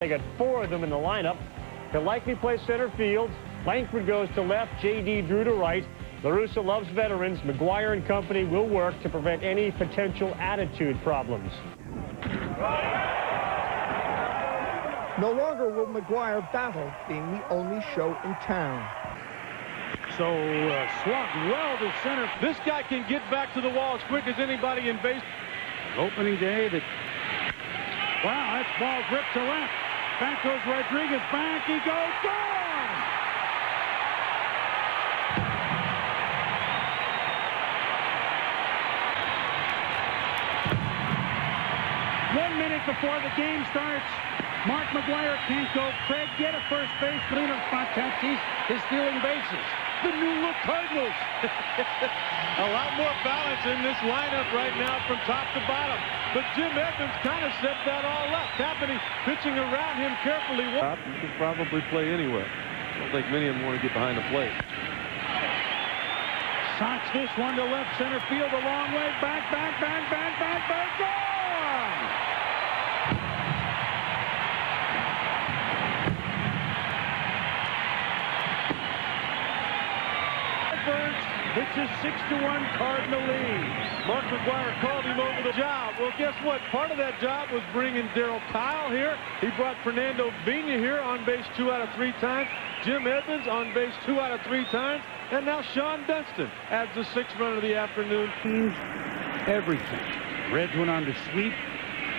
They got 4 of them in the lineup. He'll likely play center field. Langford goes to left. J.D. Drew to right. La Russa loves veterans. Maguire and company will work to prevent any potential attitude problems. No longer will Maguire battle being the only show in town. So swung well to center. This guy can get back to the wall as quick as anybody in base. Opening day. Wow, that ball ripped to left. Back goes Rodriguez. Back he goes. Gone! One minute before the game starts. Mark Maguire can't go. Craig get a first base. Cleaner spot. Tatis is stealing bases. The new look Cardinals. A lot more balance in this lineup right now from top to bottom. But Jim Edmonds kind of set that all up. Tapani pitching around him carefully. You could probably play anywhere. I don't think many of them want to get behind the plate. Socks this one to left center field a long way. Back, gone! It's a 6-1 Cardinal lead. Mark Maguire called him over the job. Well, guess what? Part of that job was bringing Darryl Kyle here. He brought Fernando Vina here on base 2 out of 3 times. Jim Edmonds on base 2 out of 3 times. And now Sean Dunston adds the 6th run of the afternoon. Everything. Reds went on to sweep,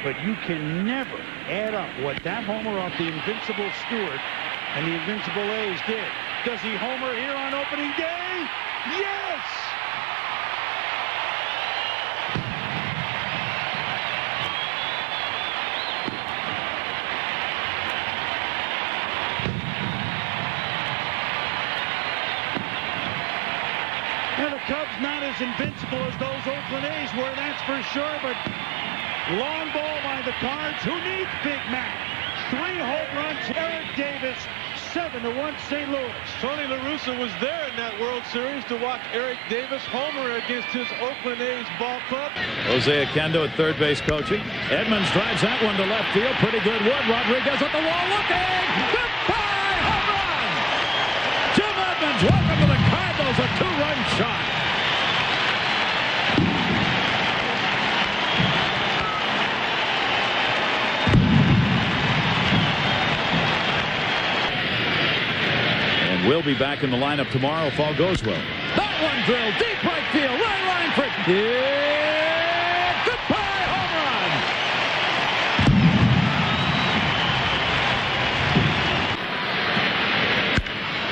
but you can never add up what that homer off the invincible Stewart and the invincible A's did. Does he homer here on opening day? Yes! And the Cubs not as invincible as those Oakland A's were, that's for sure, but long ball by the Cards. Who needs Big Mac? 3 home runs. Eric Davis, 7-1 St. Louis. Tony La Russa was there in that World Series to watch Eric Davis homer against his Oakland A's ball club. Jose Akendo at third base coaching. Edmonds drives that one to left field. Pretty good wood. Rodriguez at the wall looking. Goodbye! Home run! Jim Edmonds, welcome to the Cardinals. A 2-run shot. Will be back in the lineup tomorrow if all goes well. That one drilled deep right field. Ray Langford. Yeah, goodbye home run.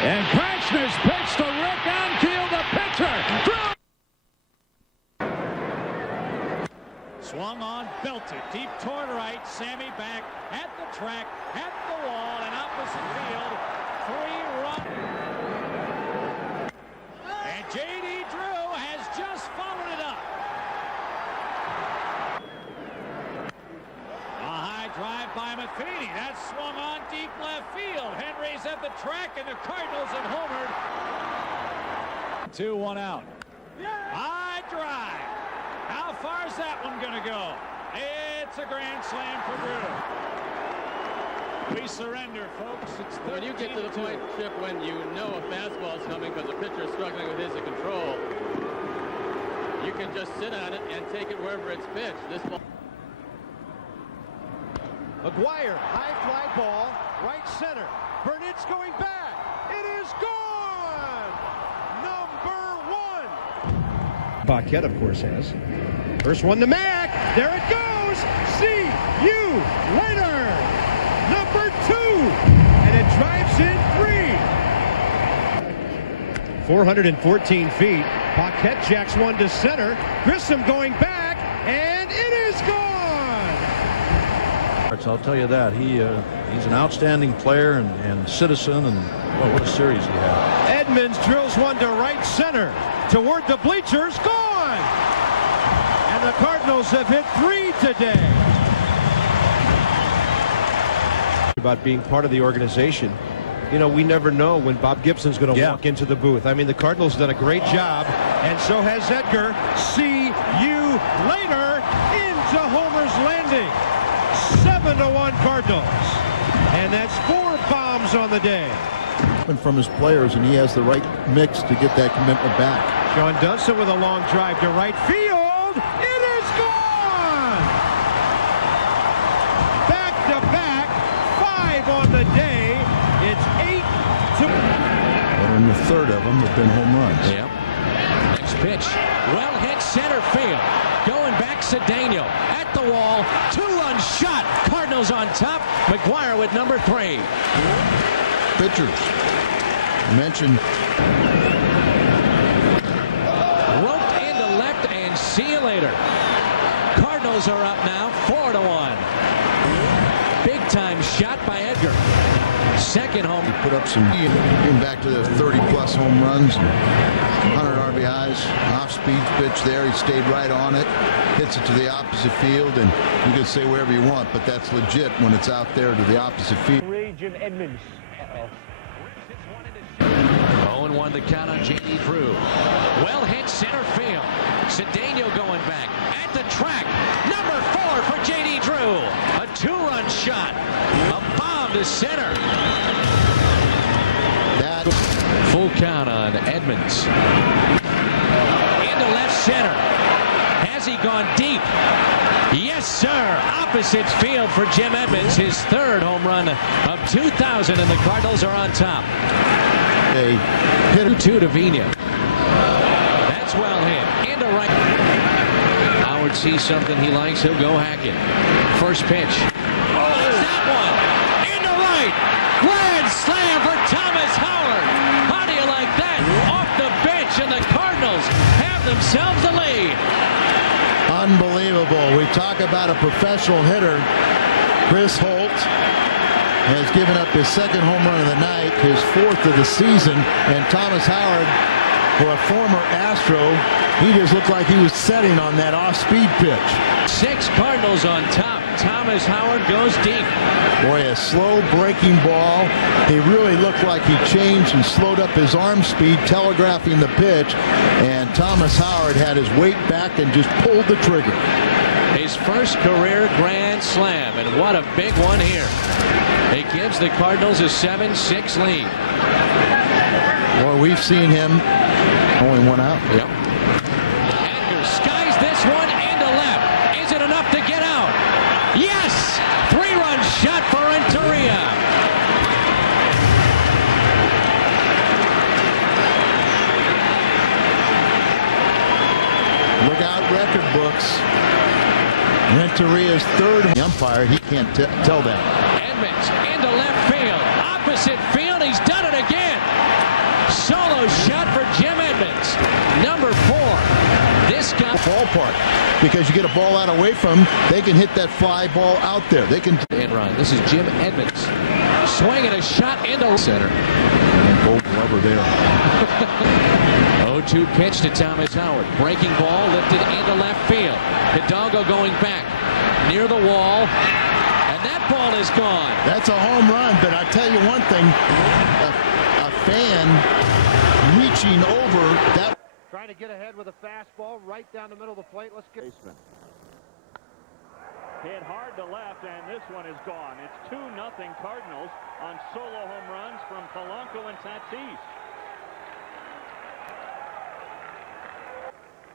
And Cranchner's pitch to Rick Ankiel, the pitcher. Swung on, belted deep toward right. Sammy back at the track, at the wall, and opposite field. 3-run. And J.D. Drew has just followed it up. A high drive by Matheny. That's swung on deep left field. Henry's at the track, and the Cardinals have homered. 2-1 out. High drive. How far is that one going to go? It's a grand slam for Drew. We surrender, folks. It's when you get to the point, Chip, when you know a fastball is coming because the pitcher is struggling with his control, you can just sit on it and take it wherever it's pitched. This ball. Maguire, high fly ball, right center. Burnett's going back. It is gone! Number 1. Paquette, of course, has. First one to Mac. There it goes. See you later. Number 2. And it drives in 3. 414 feet. Paquette jacks one to center. Grissom going back. And it is gone. I'll tell you that. He's an outstanding player and citizen. And well, what a series he had. Edmonds drills one to right center. Toward the bleachers. Gone. And the Cardinals have hit 3 today. About being part of the organization. You know, we never know when Bob Gibson's going to walk into the booth. I mean, the Cardinals done a great job, and so has Edgar. See you later into Homer's Landing. 7-1 Cardinals. And that's 4 bombs on the day. From his players, and he has the right mix to get that commitment back. Sean Dunston with a long drive to right field. It is gone! Back-to-back, 5 on the day. It's 8 to... And the third of them have been home runs. Yeah. Next pitch. Well hit center field. Going back, Cedeno at the wall. 2-run shot. Cardinals on top. Maguire with number 3. Pitchers. Mentioned. Roped into left and see you later. Cardinals are up now 4-1. Big time shot by Edgar. Second home. He put up some, getting back to the 30-plus home runs, and 100 RBIs, off-speed pitch there. He stayed right on it, hits it to the opposite field, and you can say wherever you want, but that's legit when it's out there to the opposite field. Jim Edmonds. 0-1 the count on J.D. Drew. Well hit center field. Cedeno going back at the track. Number 4 for J.D. Drew. A 2-run shot. A bomb to center. Full count on Edmonds. Into left center. Has he gone deep? Yes, sir. Opposite field for Jim Edmonds. His 3rd home run of 2000, and the Cardinals are on top. A hitter 2 to Vina. That's well hit. Into right. Howard sees something he likes. He'll go hack it. First pitch. Oh, that one. Into right. Grand slam for Thomas Howard. How do you like that? Off the bench, and the Cardinals have themselves a lead. unbelievable. We talk about a professional hitter. Chris Holt has given up his 2nd home run of the night, his 4th of the season, and Thomas Howard, for a former Astro, he just looked like he was setting on that off-speed pitch. 6 Cardinals on top. Thomas Howard goes deep. Boy, a slow breaking ball. He really looked like he changed and slowed up his arm speed, telegraphing the pitch, and Thomas Howard had his weight back and just pulled the trigger. His first career grand slam, and what a big one here. It gives the Cardinals a 7-6 lead. Boy, we've seen him only one out. Yep. Edgar skies this one into left. Is it enough to get out? Yes! 3-run shot for Renteria. Look out, record books. Renteria's 3rd. The umpire, he can't tell that. Edmonds into left field. Opposite field, he's done it again. Solo shot for Jim Edmonds. Number 4. This guy. Ballpark. Because you get a ball out away from him, they can hit that fly ball out there. They can. And run. This is Jim Edmonds. Swinging a shot into center. And Bolt Glover there. 0-2 pitch to Thomas Howard. Breaking ball lifted into left field. Hidalgo going back near the wall. And that ball is gone. That's a home run, but I tell you one thing. A fan reaching over that. Trying to get ahead with a fastball right down the middle of the plate. Let's get. Hit hard to left, and this one is gone. It's 2-0 Cardinals on solo home runs from Polanco and Tatis.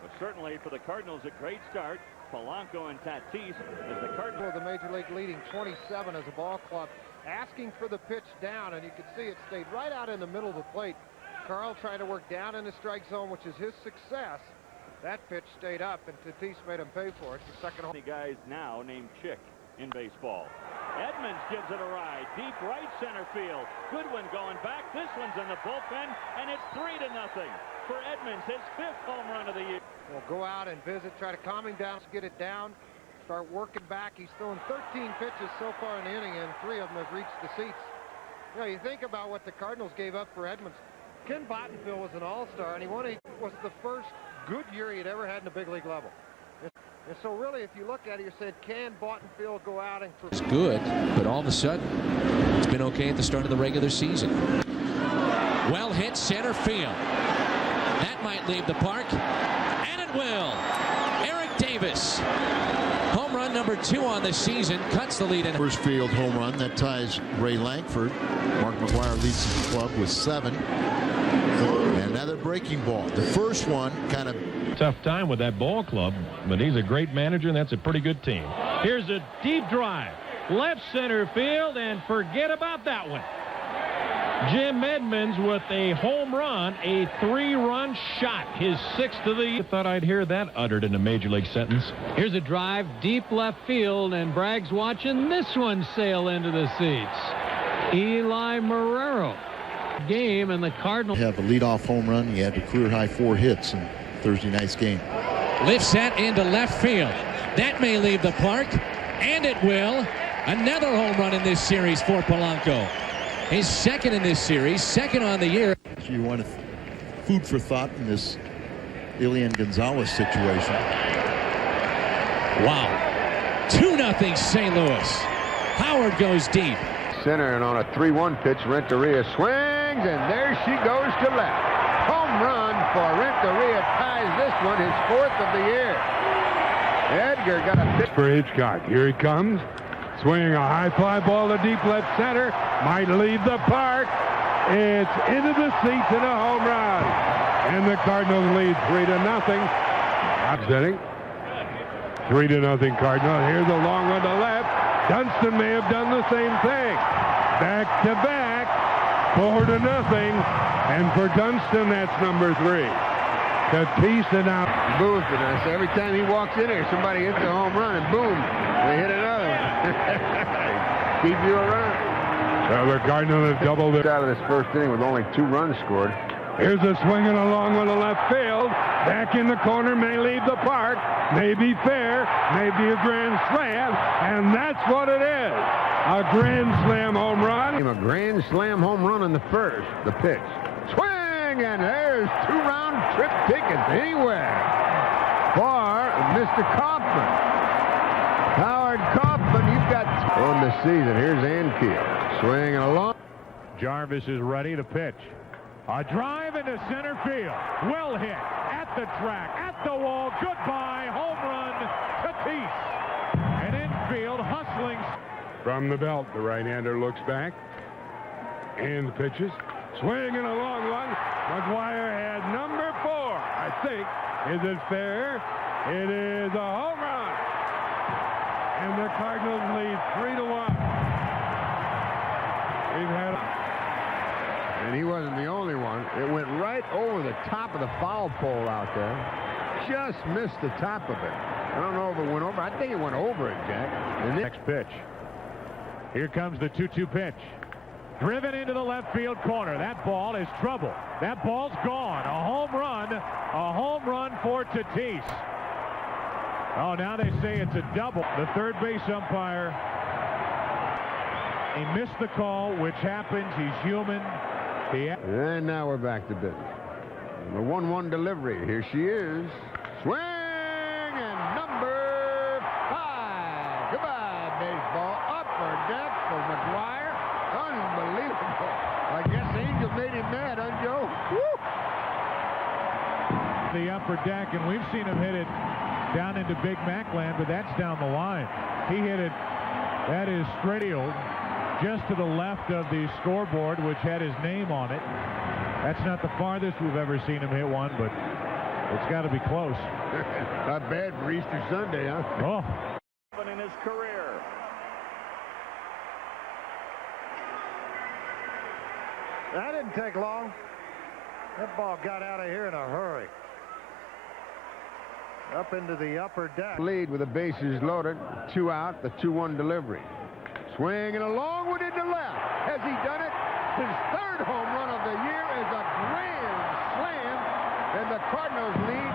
But certainly for the Cardinals, a great start. Polanco and Tatis as the Cardinals. The Major League leading 27 as a ball club, asking for the pitch down, and you can see it stayed right out in the middle of the plate. Carl trying to work down in the strike zone, which is his success. That pitch stayed up, and Tatis made him pay for it. The second home. Guys now named Chick in baseball. Edmonds gives it a ride. Deep right center field. Goodwin going back. This one's in the bullpen, and it's 3-0 for Edmonds. His 5th home run of the year. Well, go out and visit. Try to calm him down. Get it down. Start working back. He's thrown 13 pitches so far in the inning, and 3 of them have reached the seats. You know, you think about what the Cardinals gave up for Edmonds. Ken Bottenfield was an all-star, and he was the first good year he had ever had in the big league level. And so really, if you look at it, you said, can Bottenfield go out and... It's good, but all of a sudden, it's been okay at the start of the regular season. Well hit center field. That might leave the park, and it will. Eric Davis Home run number 2 on the season, cuts the lead. First field home run that ties Ray Lankford. Mark Maguire leads the club with 7. And another breaking ball. The first one kind of tough time with that ball club, but he's a great manager, and that's a pretty good team. Here's a deep drive. Left center field, and forget about that one. Jim Edmonds with a home run, a 3-run shot, his 6th of the year. Thought I'd hear that uttered in a major league sentence. Here's a drive deep left field, and Bragg's watching this one sail into the seats. Eli Marrero. Game, and the Cardinals have a leadoff home run. He had a career-high 4 hits in Thursday night's game. Lifts that into left field. That may leave the park, and it will. Another home run in this series for Polanco. His 2nd in this series, 2nd on the year. So you want food for thought in this Elian Gonzalez situation. Wow. 2-0 St. Louis. Howard goes deep. Center, and on a 3-1 pitch, Renteria swings, and there she goes to left. Home run for Renteria, ties this one, his 4th of the year. Edgar got a pitch for Hitchcock. Here he comes, swinging a high fly ball to deep left center, might leave the park. It's into the seats and a home run, and the Cardinals lead 3-0. Upsetting. 3-0 Cardinals. Here's a long one to left. Dunston may have done the same thing. Back to back, 4-0, and for Dunston, that's number 3. Tatis and out. Booth, and every time he walks in here, somebody hits a home run, and boom, they hit another one. Keep you around. So the Cardinals have doubled it out of this first inning with only 2 runs scored. Here's a swing and a long one to left field. Back in the corner, may leave the park. May be fair, may be a grand slam, and that's what it is. A grand slam home run. A grand slam home run in the first. The pitch. Swing, and there's 2 round-trip tickets anywhere for Mr. Kaufman. Howard Kaufman, you've got on the season. Here's Ankiel. Swing and a long. Jarvis is ready to pitch. A drive into center field. Well hit. At the track. At the wall. Goodbye. Home run. Tatis. And infield hustling. From the belt, the right-hander looks back. And pitches. Swing and a long one. Maguire had number 4. I think. Is it fair? It is a home run. And the Cardinals lead 3-1. We've had. And he wasn't the only one. It went right over the top of the foul pole out there. Just missed the top of it. I don't know if it went over. I think it went over it, Jack. And next pitch. Here comes the 2-2 pitch. Driven into the left field corner. That ball is trouble. That ball's gone. A home run. A home run for Tatis. Oh, now they say it's a double. The third base umpire. He missed the call, which happens. He's human. And now we're back to business. The 1-1 delivery. Here she is. Swing, and number 5. Goodbye, baseball. Upper deck for Maguire. Unbelievable. I guess Angel made him mad, huh, Joe? Woo! The upper deck, and we've seen him hit it down into Big Mac land, but that's down the line. He hit it. That is straight-field. Just to the left of the scoreboard, which had his name on it. That's not the farthest we've ever seen him hit one, but it's got to be close. Not bad for Easter Sunday, huh? Oh. In his career. That didn't take long. That ball got out of here in a hurry. Up into the upper deck. Lead with the bases loaded. 2 out, the 2-1 delivery. Swing and a long one into left. Has he done it? His 3rd home run of the year is a grand slam, and the Cardinals lead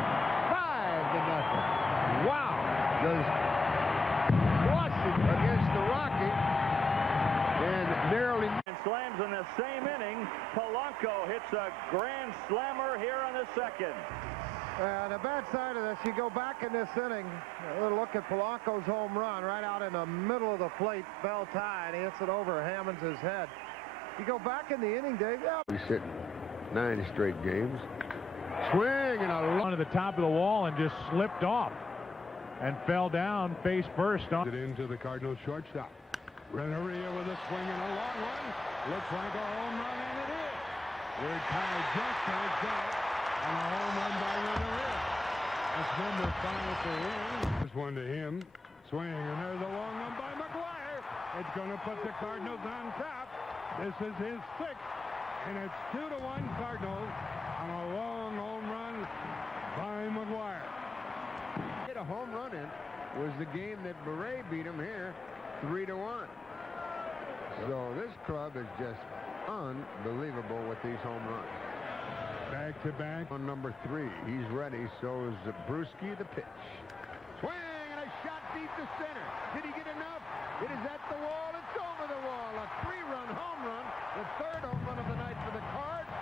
5-0. Wow. Just crushing against the Rockies, and narrowly slams in the same inning. Polanco hits a grand slammer here on the 2nd. The bad side of this, you go back in this inning, look at Polanco's home run right out in the middle of the plate, bell tie, and he hits it over Hammonds' head. You go back in the inning, Dave. Yeah. He's sitting 9 straight games. Swing and a long to the top of the wall and just slipped off. and fell down face first. It into the Cardinals shortstop. Renneria with a swing and a long one. Looks like a home run, and it is. We're tied just like that on a home run by Renneria. That's number 5 for him. This one to him. Swing, and there's a long one by Maguire. It's going to put the Cardinals on top. This is his 6th, and it's 2-1 Cardinals on a long home run by Maguire. Hit a home run in was the game that Beret beat him here 3-1. So this club is just unbelievable with these home runs. Back to back on number 3. He's ready. So is Bruschi. The pitch. Swing and a shot deep to center. Did he get enough? It is at the wall. It's over the wall. A 3-run home run. The 3rd home run of the night for the Cards.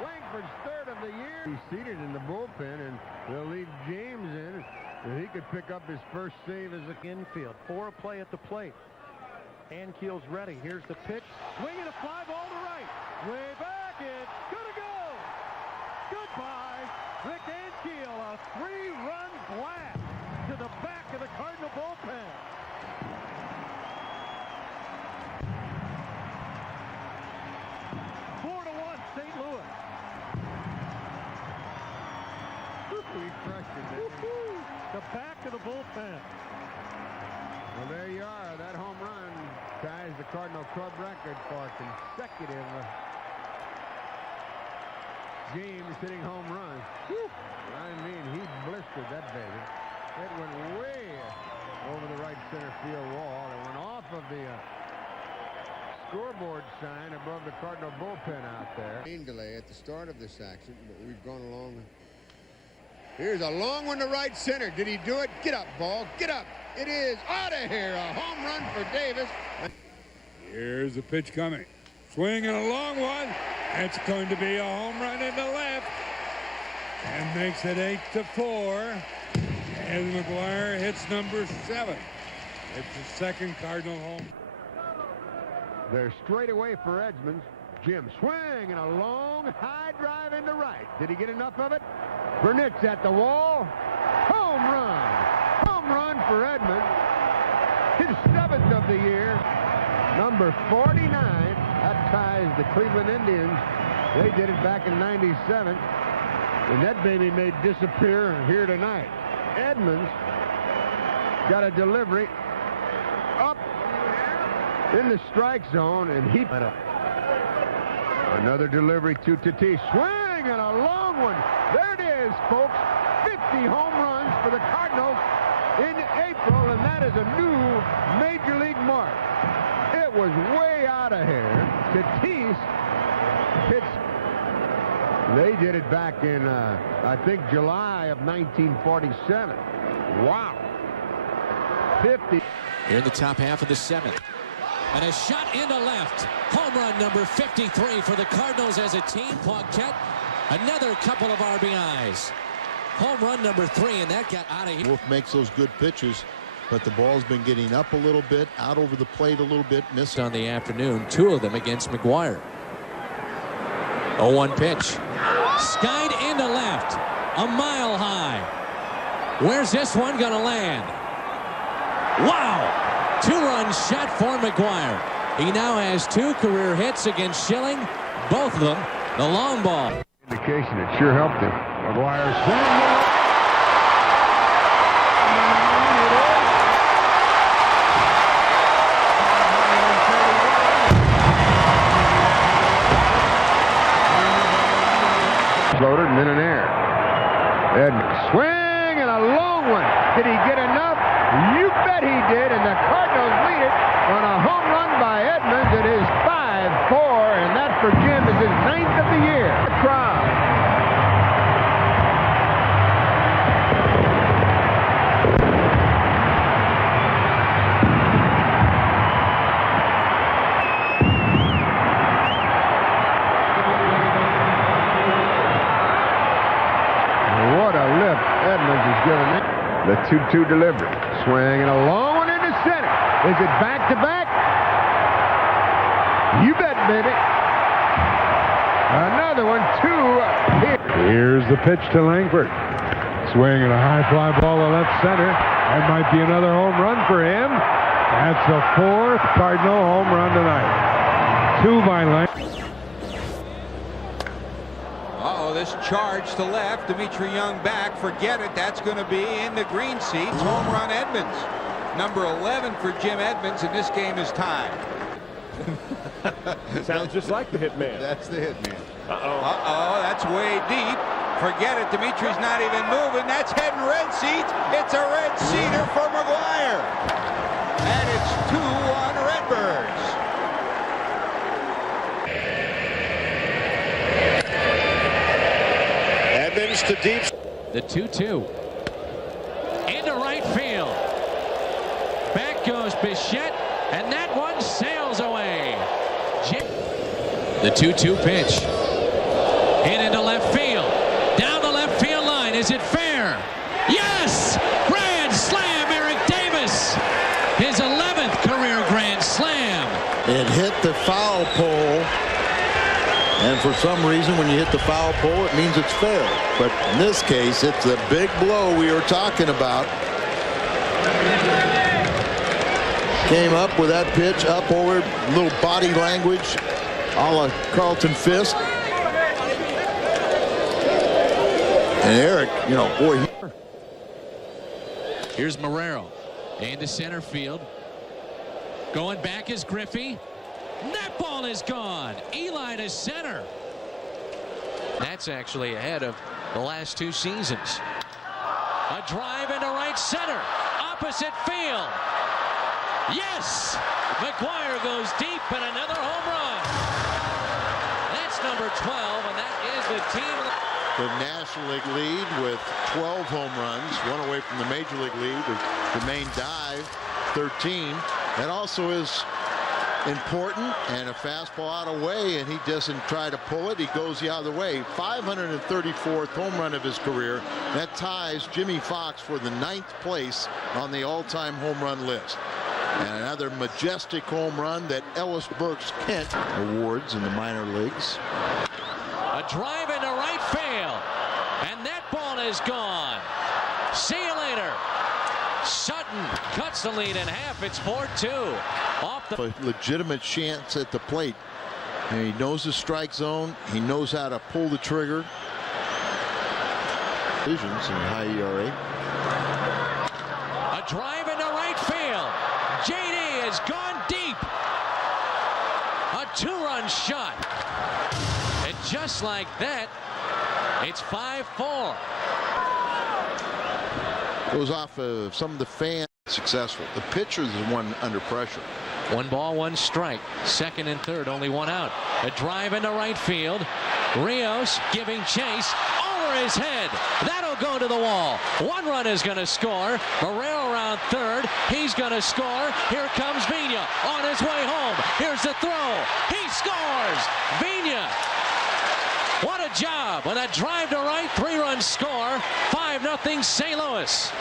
Langford's 3rd of the year. He's seated in the bullpen, and they'll leave James in. And he could pick up his first save as a infield. 4 play at the plate. Ankiel's ready. Here's the pitch. Swinging a fly ball to right. Way back. It's gonna go. Goodbye, Rick Ankiel. A 3-run blast to the back of the Cardinal bullpen. St. Louis. We crushed it. The back of the bullpen. Well, there you are. That home run ties the Cardinal club record for consecutive games hitting home runs. I mean, he blistered that baby. It went way over the right center field wall. It went off of the scoreboard sign above the Cardinal bullpen out there. Rain delay at the start of this action, but we've gone along. Here's a long one to right center. Did he do it? Get up, ball. Get up. It is out of here. A home run for Davis. Here's the pitch coming. Swing and a long one. It's going to be a home run into left. And makes it 8-4. And Maguire hits number 7. It's the 2nd Cardinal home. They're straight away for Edmonds. Jim swing and a long high drive into right. Did he get enough of it? Burnett's at the wall. Home run. Home run for Edmonds. His 7th of the year. Number 49. That ties the Cleveland Indians. They did it back in '97. And that baby may disappear here tonight. Edmonds got a delivery up in the strike zone, and he another delivery to Tatis. Swing and a long one. There it is, folks. 50 home runs for the Cardinals in April, and that is a new major league mark. It was way out of here. Tatis hits. They did it back in, I think, July of 1947. Wow. 50. Here in the top half of the 7th. And a shot into left. Home run number 53 for the Cardinals as a team. Paquette, another couple of RBIs. Home run number 3, and that got out of here. Wolf makes those good pitches, but the ball's been getting up a little bit, out over the plate a little bit. Missed on the afternoon, 2 of them against Maguire. 0-1 pitch. Skied into left. A mile high. Where's this one going to land? Wow! 2-run shot for Maguire. He now has 2 career hits against Schilling. Both of them the long ball. Indication it sure helped him. Maguire swing. Floated and then an air. Edmonds swing and a long one. Did he get enough? You bet he did, and the Cardinals lead it on a home run by Edmonds. It is 5-4, and that for Jim is his 9th of the year. The crowd. What a lift Edmonds is giving it. The 2-2 delivery. Swing and a long one into center. Is it back-to-back? You bet, baby. Another one, 2 here. Here's the pitch to Langford. Swing and a high fly ball to left center. That might be another home run for him. That's the 4th Cardinal home run tonight. 2 by Lang. Uh-oh, this charge to left. Dimitri Young back. Forget it. That's going to be in the green seats. Home run Edmonds. Number 11 for Jim Edmonds, and this game is tied. Sounds just like the hitman. That's the hitman. Uh-oh, that's way deep. Forget it. Dimitri's not even moving. That's heading red seat. It's a red seater for Maguire. And it's 2-1 Redbirds. Edmonds to deep. The 2-2. Into right field. Back goes Bichette, and that one sails away. The 2-2 pitch. Hit into left field. Down the left field line. Is it fair? Yes! Grand slam, Eric Davis. His 11th career grand slam. It hit the foul pole. And for some reason, when you hit the foul pole, it means it's fair. But in this case, it's the big blow we were talking about. Came up with that pitch, up over, little body language, a la Carlton Fisk. And Eric, you know, boy. Here's Marrero into center field. Going back is Griffey. That ball is gone. Eli to center. That's actually ahead of the last 2 seasons. A drive into right center. Opposite field. Yes! Maguire goes deep and another home run. That's number 12, and that is the team. The National League lead with 12 home runs, one away from the Major League lead. The main dive, 13. That also is important, and a fastball out of way, and he doesn't try to pull it. He goes the other way. 534th home run of his career. That ties Jimmy Fox for the 9th place on the all-time home run list. And another majestic home run that Ellis Burks Kent awards in the minor leagues. A drive into right field, and that ball is gone. See you later. Sutton cuts the lead in half. It's 4-2. Off the legitimate chance at the plate. And he knows the strike zone. He knows how to pull the trigger. Visions in high ERA. A drive into right field. JD has gone deep. A 2-run shot. And just like that, it's 5-4. Goes off of some of the fans successful. The pitcher is the one under pressure. 1 ball, 1 strike. 2nd and 3rd, only 1 out. A drive into right field. Rios giving chase over his head. That'll go to the wall. 1 run is going to score. Marrero around 3rd. He's going to score. Here comes Vigna on his way home. Here's the throw. He scores. Vigna. What a job with that drive to right. 3-run score. 5-0 St. Louis.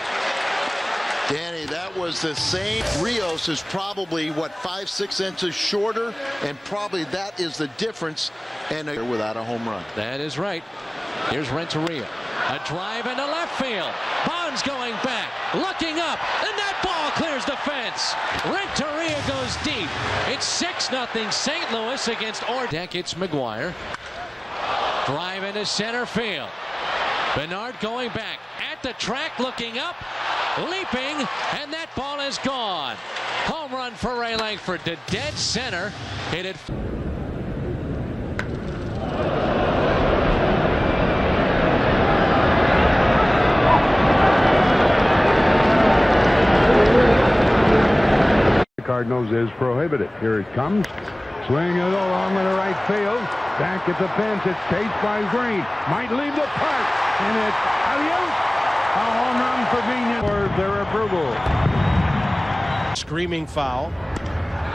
Danny, that was the same. Rios is probably, what, 5-6 inches shorter, and probably that is the difference. And without a home run. That is right. Here's Renteria. A drive into left field. Bonds going back, looking up, and that ball clears the fence. Renteria goes deep. It's 6-0 St. Louis against Deck. It's Maguire. Drive into center field. Bernard going back at the track, looking up, leaping, and that ball is gone. Home run for Ray Langford to dead center. Hit it. The Cardinals is prohibited. Here it comes. Swing it along with the right field. Back at the fence. It's chased by Green. Might leave the park. And it's adios. A home run for Vigna for their approval. Screaming foul.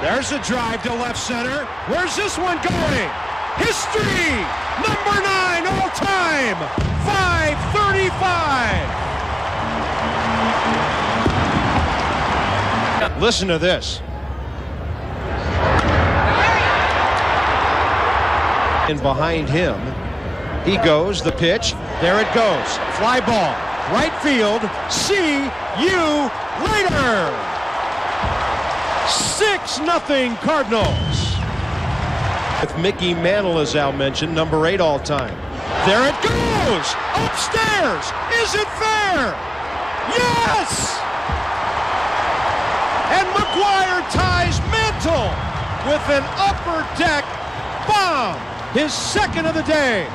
There's a drive to left center. Where's this one going? History! Number 9 all time. 535. Listen to this. And behind him, he goes, the pitch, there it goes. Fly ball, right field, see you later. 6-0 Cardinals. With Mickey Mantle, as Al mentioned, number 8 all time. There it goes! Upstairs! Is it fair? Yes! And Maguire ties Mantle with an upper deck bomb. His second of the day.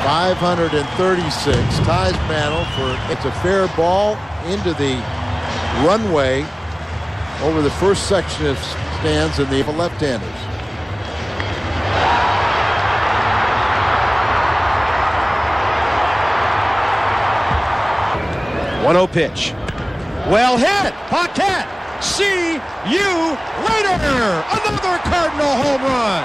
536 ties Mantle for it's a fair ball into the runway over the first section of stands in the left-handers. One-oh pitch. Well hit. Paquette. See you later. Another Cardinal home run.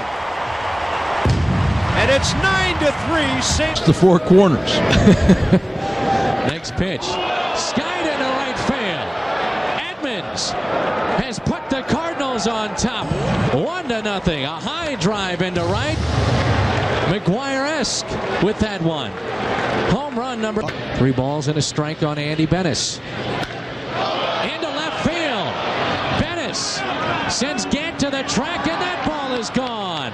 And it's 9-3. Saints. The four corners. Next pitch. Skied into right field. Edmonds has put the Cardinals on top. 1-0. A high drive into right. Maguire-esque with that one. Home run number 3 balls and a strike on Andy Bennis. Into left field. Bennis sends Gant to the track, and that ball is gone.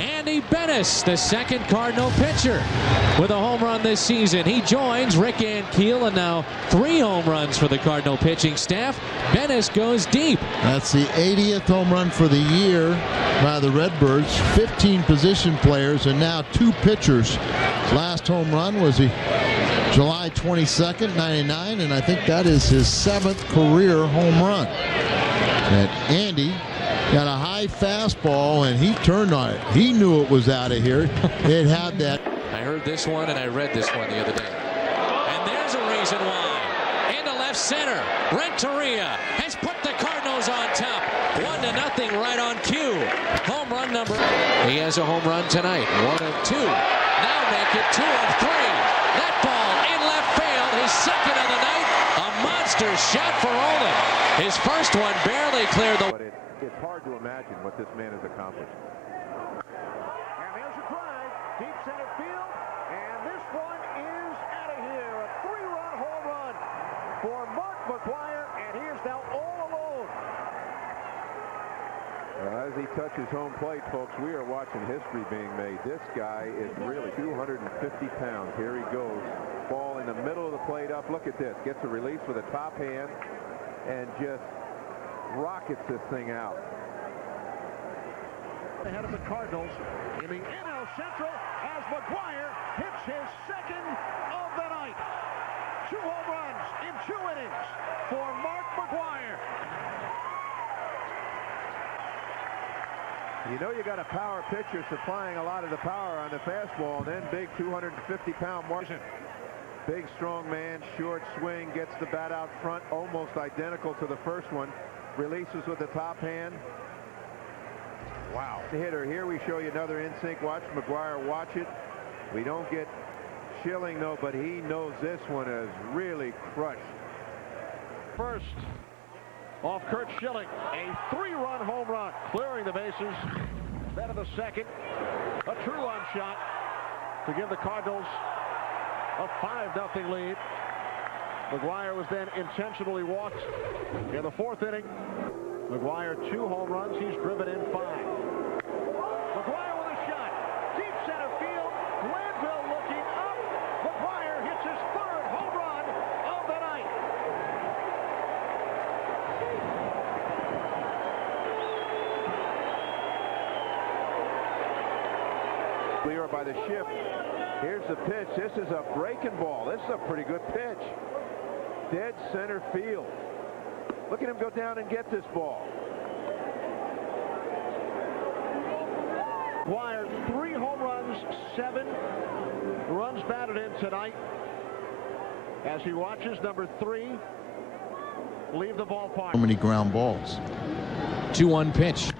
Andy Bennis, the second Cardinal pitcher with a home run this season. He joins Rick Ankiel, and now 3 home runs for the Cardinal pitching staff. Bennis goes deep. That's the 80th home run for the year by the Redbirds. 15 position players and now 2 pitchers. Last home run was July 22nd, 99, and I think that is his 7th career home run. And Andy got a high fastball, and he turned on it. He knew it was out of here. It had that. I heard this one, and I read this one the other day. And there's a reason why. Into left center. Renteria has put the Cardinals on top. 1-0 right on cue. Home run number. He has a home run tonight. 1 of 2. Now make it 2 of 3. That ball in left field. His second of the night. A monster shot for Olin. His first one barely cleared the. It's hard to imagine what this man has accomplished. And there's a drive, deep center field, and this one is out of here. A 3-run home run for Mark Maguire, and he is now all alone. As he touches home plate, folks, we are watching history being made. This guy is really 250 pounds. Here he goes. Ball in the middle of the plate up. Look at this. Gets a release with a top hand and just rockets this thing out. Ahead of the Cardinals in the NL Central as Maguire hits his second of the night. 2 home runs in 2 innings for Mark Maguire. You know you got a power pitcher supplying a lot of the power on the fastball, and then big 250-pound Martin. Big, strong man, short swing, gets the bat out front, almost identical to the first one. Releases with the top hand. Wow. The hitter. Here we show you another in-sync. Watch Maguire watch it. We don't get Schilling, though, but he knows this one is really crushed. First, off Kurt Schilling, a 3-run home run, clearing the bases. Then in the second, a 2-run shot to give the Cardinals a 5-0 lead. Maguire was then intentionally walked in the 4th inning. Maguire 2 home runs. He's driven in 5. Maguire with a shot. Deep center field. Glanville looking up. Maguire hits his 3rd home run of the night. Clear by the shift. Here's the pitch. This is a breaking ball. This is a pretty good pitch. Dead center field. Look at him go down and get this ball. Maguire 3 home runs, 7 runs batted in tonight. As he watches number 3 leave the ballpark. So many ground balls. 2-1 pitch.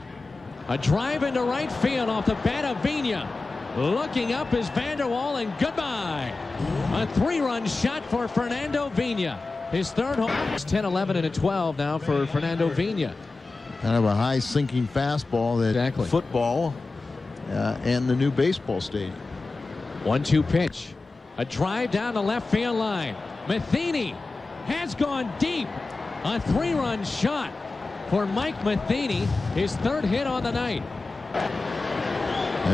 A drive into right field off the bat of Vigna. Looking up is Vanderwall, and goodbye. A 3-run shot for Fernando Vigna. His 3rd home. It's 10, 11, and a 12 now for Fernando Vigna. Kind of a high sinking fastball that football and the new baseball stadium. 1-2 pitch. A drive down the left field line. Matheny has gone deep. A 3-run shot for Mike Matheny, his 3rd hit on the night.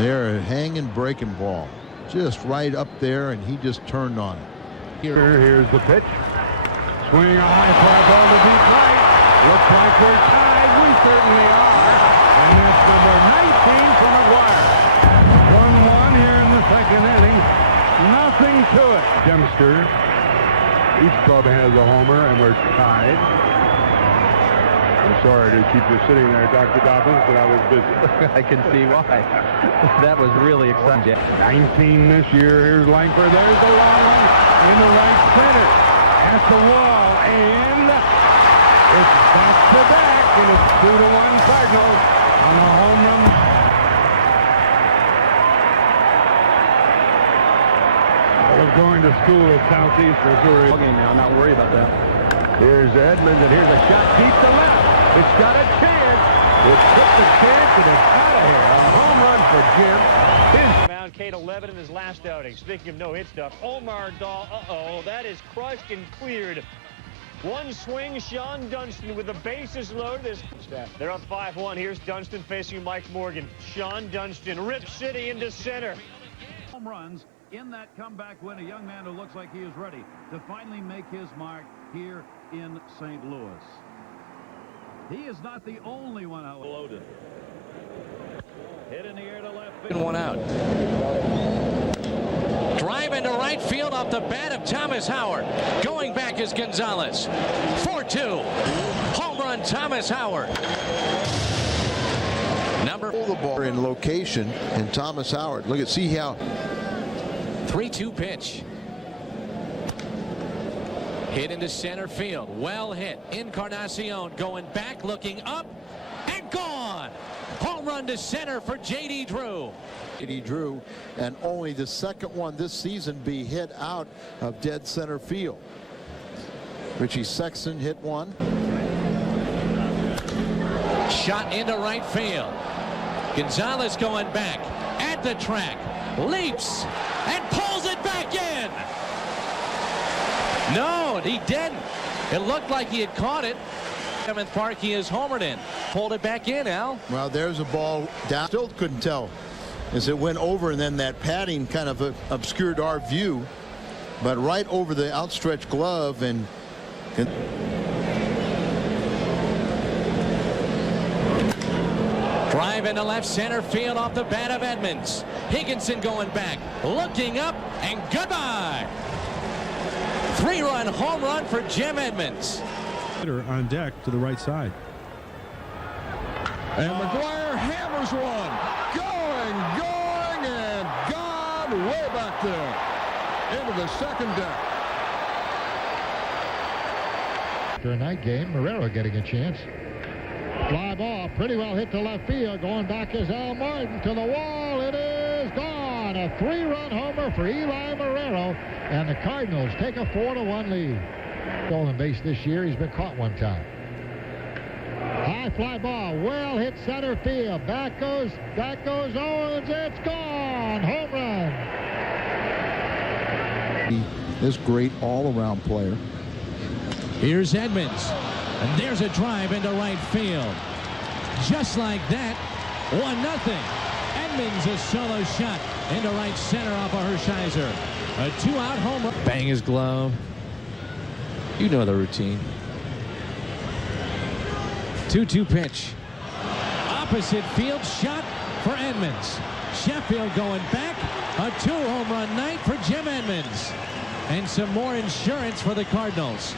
They're a hanging breaking ball. Just right up there, and he just turned on it. Here's the pitch. Swinging a high fly ball to deep right. Looks like we're tied. We certainly are. And that's number 19 for Maguire. 1-1 here in the 2nd inning. Nothing to it. Dempster. Each club has a homer, and we're tied. I'm sorry to keep you sitting there, Dr. Dobbins, but I was busy. I can see why. That was really exciting. 19 this year. Here's Langford. There's the long one in the right center. At the wall, and it's back-to-back, and it's 2-1 Cardinals on a home run. I was going to school at Southeast Missouri. Game now, not worried about that. Here's Edmonds, and here's a shot deep to left. It's got a chance. It took the chance, and it's out of here. A home run for Jim. Mound Kate 11 in his last outing. Speaking of no hit stuff, Omar Dahl, that is crushed and cleared. One swing, Sean Dunston with the bases loaded. They're up 5-1. Here's Dunston facing Mike Morgan. Sean Dunston, Rip City into center. Home runs in that comeback win. A young man who looks like he is ready to finally make his mark here in St. Louis. He is not the only one out loaded. Hit in the air to left field. 1 out. Drive into right field off the bat of Thomas Howard. Going back is Gonzalez. 4-2. Home run, Thomas Howard. The ball in location, and Thomas Howard. Look at, see how. 3-2 pitch. Hit into center field. Well hit. Encarnacion going back, looking up, and gone. Home run to center for J.D. Drew. J.D. Drew, and only the 2nd one this season be hit out of dead center field. Richie Sexton hit one. Shot into right field. Gonzalez going back at the track, leaps and pulls it back in. No, he didn't. It looked like he had caught it. 7th Park he is homered in. Pulled it back in, Al. Well, there's a ball down. Still couldn't tell as it went over, and then that padding kind of obscured our view. But right over the outstretched glove, and drive into left center field off the bat of Edmonds. Higginson going back, looking up, and goodbye. 3-run home run for Jim Edmonds. On deck to the right side. And Maguire hammers one. Going, and gone way back there. Into the 2nd deck. After a night game, Marrero getting a chance. Fly ball, pretty well hit to left field. Going back is Al Martin to the wall. It is gone. A 3-run homer for Eli Marrero. And the Cardinals take a 4-1 lead. Stolen base this year. He's been caught one time. High fly ball, well hit center field. Back goes Owens. It's gone. Home run. This great all-around player. Here's Edmonds, and there's a drive into right field. Just like that, 1-0. Edmonds a solo shot into right center off of Hershiser. A 2-out home run. Bang his glove. You know the routine. 2-2 pitch. Opposite field shot for Edmonds. Sheffield going back. A 2-home run night for Jim Edmonds. And some more insurance for the Cardinals.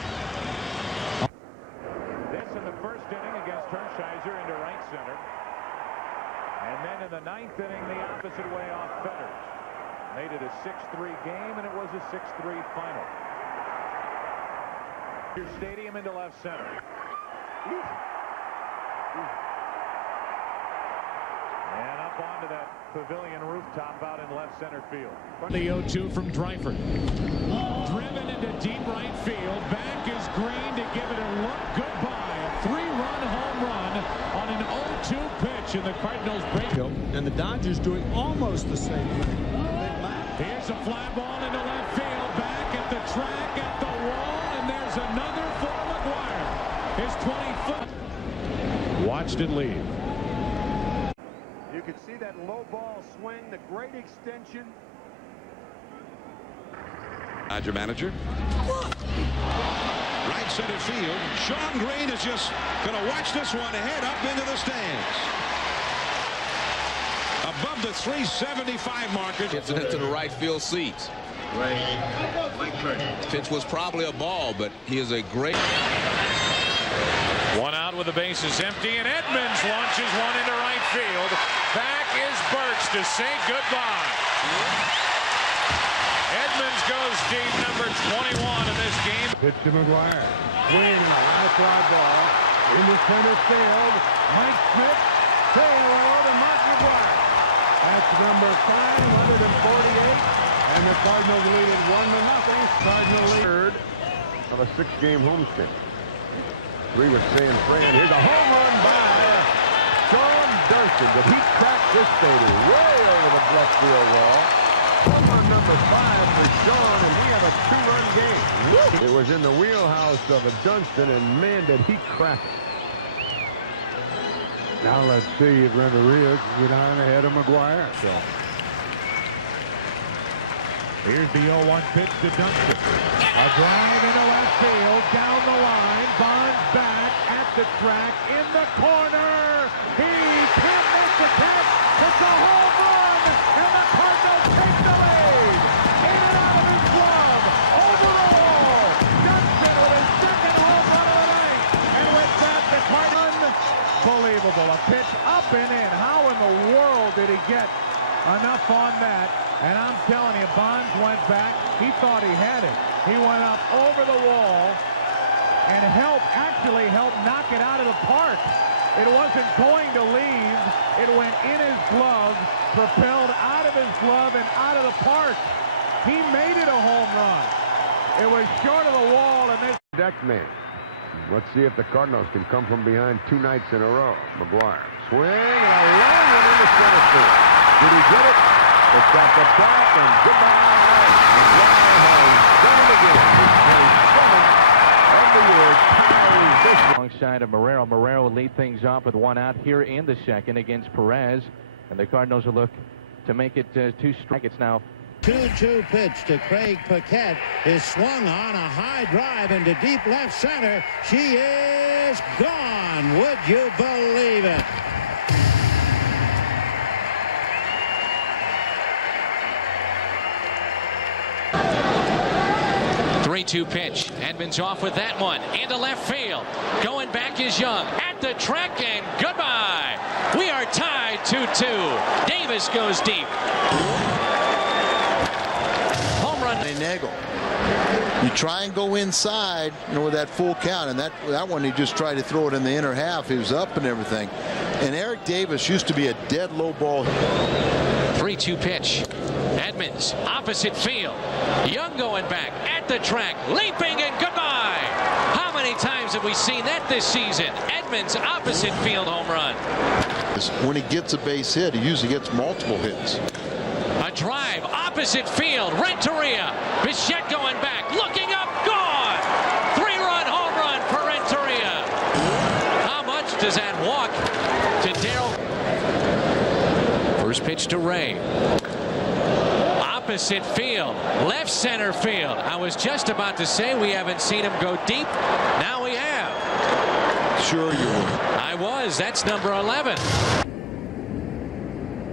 This in the 1st inning against Hershiser into right center. And then in the 9th inning, the opposite way off Fetters. Made it a 6-3 game, and it was a 6-3 final. Your stadium into left center. And up onto that pavilion rooftop out in left center field. The 0-2 from Dreifert. Driven into deep right field. Back is Green to give it a look goodbye. A 3-run home run on an 0-2 pitch, and the Cardinals break. And the Dodgers doing almost the same thing. Here's a fly ball into left field. Back at the track, at the wall, and there's another for Maguire. His 20-foot. Watched it leave. You could see that low ball swing, the great extension. Dodger manager. Right center field. Sean Green is just going to watch this one head up into the stands. Above the 375 marker. Gets it into the right field seats. Pitch was probably a ball, but he is a great. One out with the bases empty, and Edmonds launches one into right field. Back is Birch to say goodbye. Edmonds goes deep, number 21 in this game. Pitch to Maguire. Swing and a high fly ball into center field. Mike Smith. Say hello to Mark Maguire. That's number 548. And the Cardinals lead it 1-0. Cardinals lead third of a 6-game homestand. 3 with San Fran. Here's a home run by Sean Dunston. But he cracked this baby way over the left field wall. Home run number 5 for Sean, and we have a 2-run game. Woo! It was in the wheelhouse of a Dunston, and man, did he crack it. Now let's see if Renteria can get on ahead of Maguire. So. Here's the 0-1 pitch to Dunston. A drive into left field, down the line. Bonds back at the track, in the corner. He can't miss the catch. It's a home run, and the Cardinals take the lead. In and out of his glove, over the wall. Dunston with his second home run of the night. And with that, the Cardinals, unbelievable. A pitch up and in. How in the world did he get enough on that? And I'm telling you, Bonds went back. He thought he had it. He went up over the wall and actually helped knock it out of the park. It wasn't going to leave. It went in his glove, propelled out of his glove and out of the park. He made it a home run. It was short of the wall, and this Deckman. Let's see if the Cardinals can come from behind 2 nights in a row. Maguire. Swing and a long one into center field. Did he get it? It's got the top, and goodbye. Alongside of Marrero. Marrero will lead things off with 1 out here in the second against Perez. And the Cardinals will look to make it 2 strikes. It's now 2-2 pitch to Craig Paquette is swung on a high drive into deep left center. She is gone. Would you believe it? 3-2 pitch. Edmonds off with that one. Into left field. Going back is Young. At the track, and goodbye. We are tied 2-2. Davis goes deep. Home run. Nagel. You try and go inside, with that full count, and that one he just tried to throw it in the inner half. He was up and everything. And Eric Davis used to be a dead low ball. 3-2 pitch. Edmonds, opposite field. Young going back at the track, leaping, and goodbye. How many times have we seen that this season? Edmonds, opposite field home run. When he gets a base hit, he usually gets multiple hits. A drive, opposite field. Renteria. Bichette going back, looking up, gone. 3-run home run for Renteria. How much does that walk to Darryl? First pitch to Ray. Opposite field, left center field. I was just about to say we haven't seen him go deep. Now we have. Sure you were. I was. That's number 11.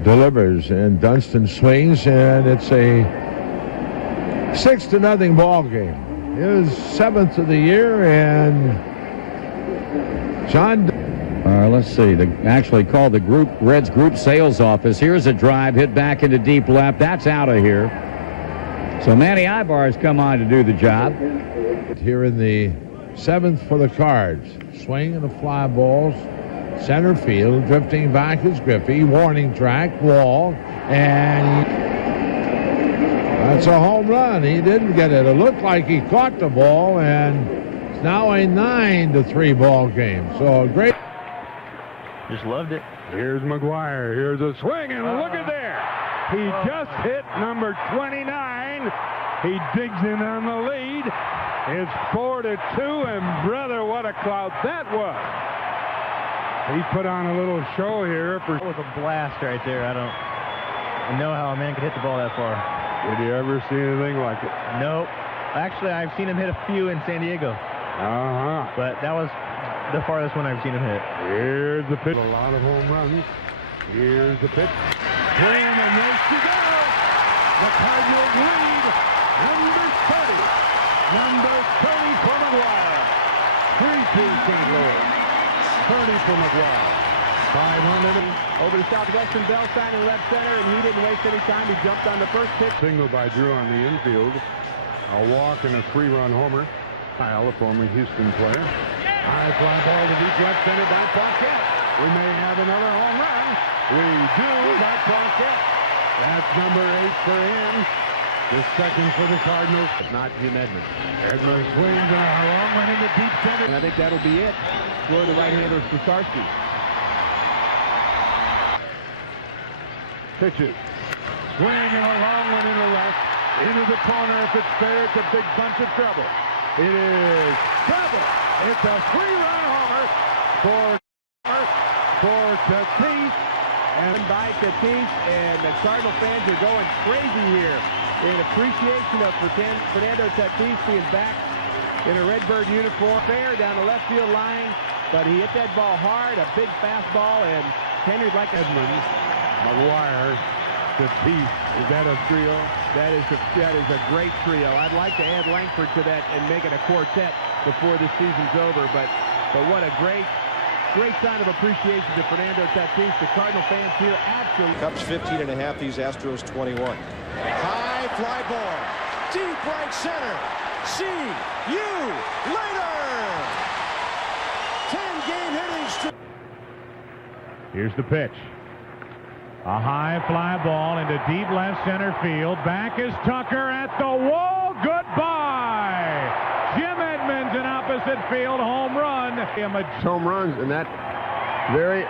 Delivers, and Dunston swings, and it's a 6-0 ball game. His 7th of the year, and John. Let's see. Actually called the Reds group sales office. Here's a drive hit back into deep left. That's out of here. So Manny Ibar's come on to do the job. Here in the 7th for the Cards. Swing and a fly ball. Center field. Drifting back is Griffey. Warning track. Wall. And that's a home run. He didn't get it. It looked like he caught the ball, and it's now a 9-3 ball game. So a great. Just loved it. Here's Maguire. Here's a swing, and look at there. He just hit number 29. He digs in on the lead. It's 4-2, and brother, what a cloud that was. He put on a little show here. That was a blast right there. I don't know how a man could hit the ball that far. Did you ever see anything like it? Nope. Actually, I've seen him hit a few in San Diego. But that was the farthest one I've seen him hit. Here's the pitch. A lot of home runs. Here's the pitch. Swing, and there she goes. The Cardinals lead. Number 30. Number 30 for Maguire. 3-2 St. Louis. 30 for Maguire. 500. Over to Southwestern Bell side in left center, and he didn't waste any time. He jumped on the first pitch. Single by Drew on the infield. A walk and a 3-run homer. Kyle, a former Houston player. High fly ball to deep left center by Paquette. We may have another home run. We do by Paquette. That's number 8 for him. The second for the Cardinals. Not Jim Edmonds. Edmonds swings and a long one into deep center. And I think that'll be it for the right-hander Starsky. Pitches. Swing and a long one into left. Into the corner. If it's fair, it's a big bunch of trouble. It is trouble. It's a 3-run homer for Tatis. And by Tatis, and the Cardinal fans are going crazy here in appreciation of Fernando Tatis being back in a Redbird uniform. Fair down the left field line, but he hit that ball hard, a big fastball, and Henry'd like Edmonds, Maguire, Tatis. Is that a trio? That is a great trio. I'd like to add Langford to that and make it a quartet before the season's over, but what a great sign of appreciation to Fernando Tatis. The Cardinal fans here absolutely. Cubs 15.5, these Astros 21. High fly ball, deep right center. See you later. 10-game hitting streak. Here's the pitch. A high fly ball into deep left center field. Back is Tucker at the wall. Goodbye. Jim Edmonds in opposite field. Home run. Home runs, and that very...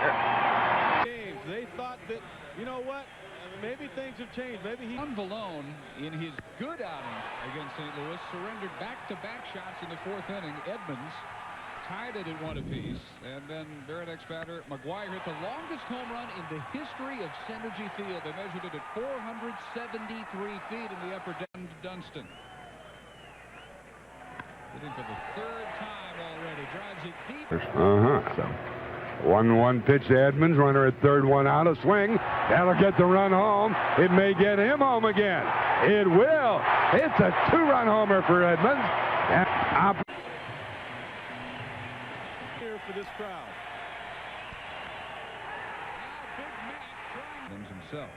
They thought that, you know what, maybe things have changed. Maybe he... Valone, in his good outing against St. Louis, surrendered back-to-back shots in the 4th inning. Edmonds tied it at 1 apiece, and then their next batter, Maguire, hit the longest home run in the history of Synergy Field. They measured it at 473 feet in the upper Dunston. Hitting for the 3rd time already, drives it deep. So 1-1 pitch to Edmonds, runner at third, one out, a swing. That'll get the run home. It may get him home again. It will. It's a 2-run homer for Edmonds. Here for this crowd. Himself.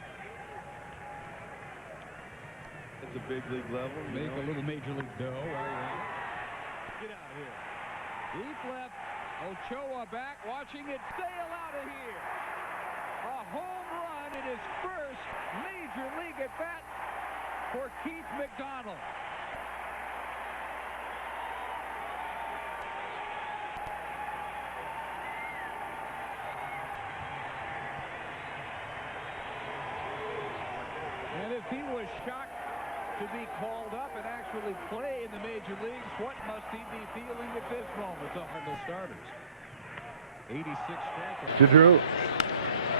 It's a big league level. Make a little major league dough. Get out of here. Deep left. Ochoa back, watching it sail out of here. A home run in his first major league at bat for Keith McDonald. And if he was shocked to be called up and actually play in the major leagues, what must he be feeling at this moment? The Cardinals starters. 86 strikeouts. To Drew.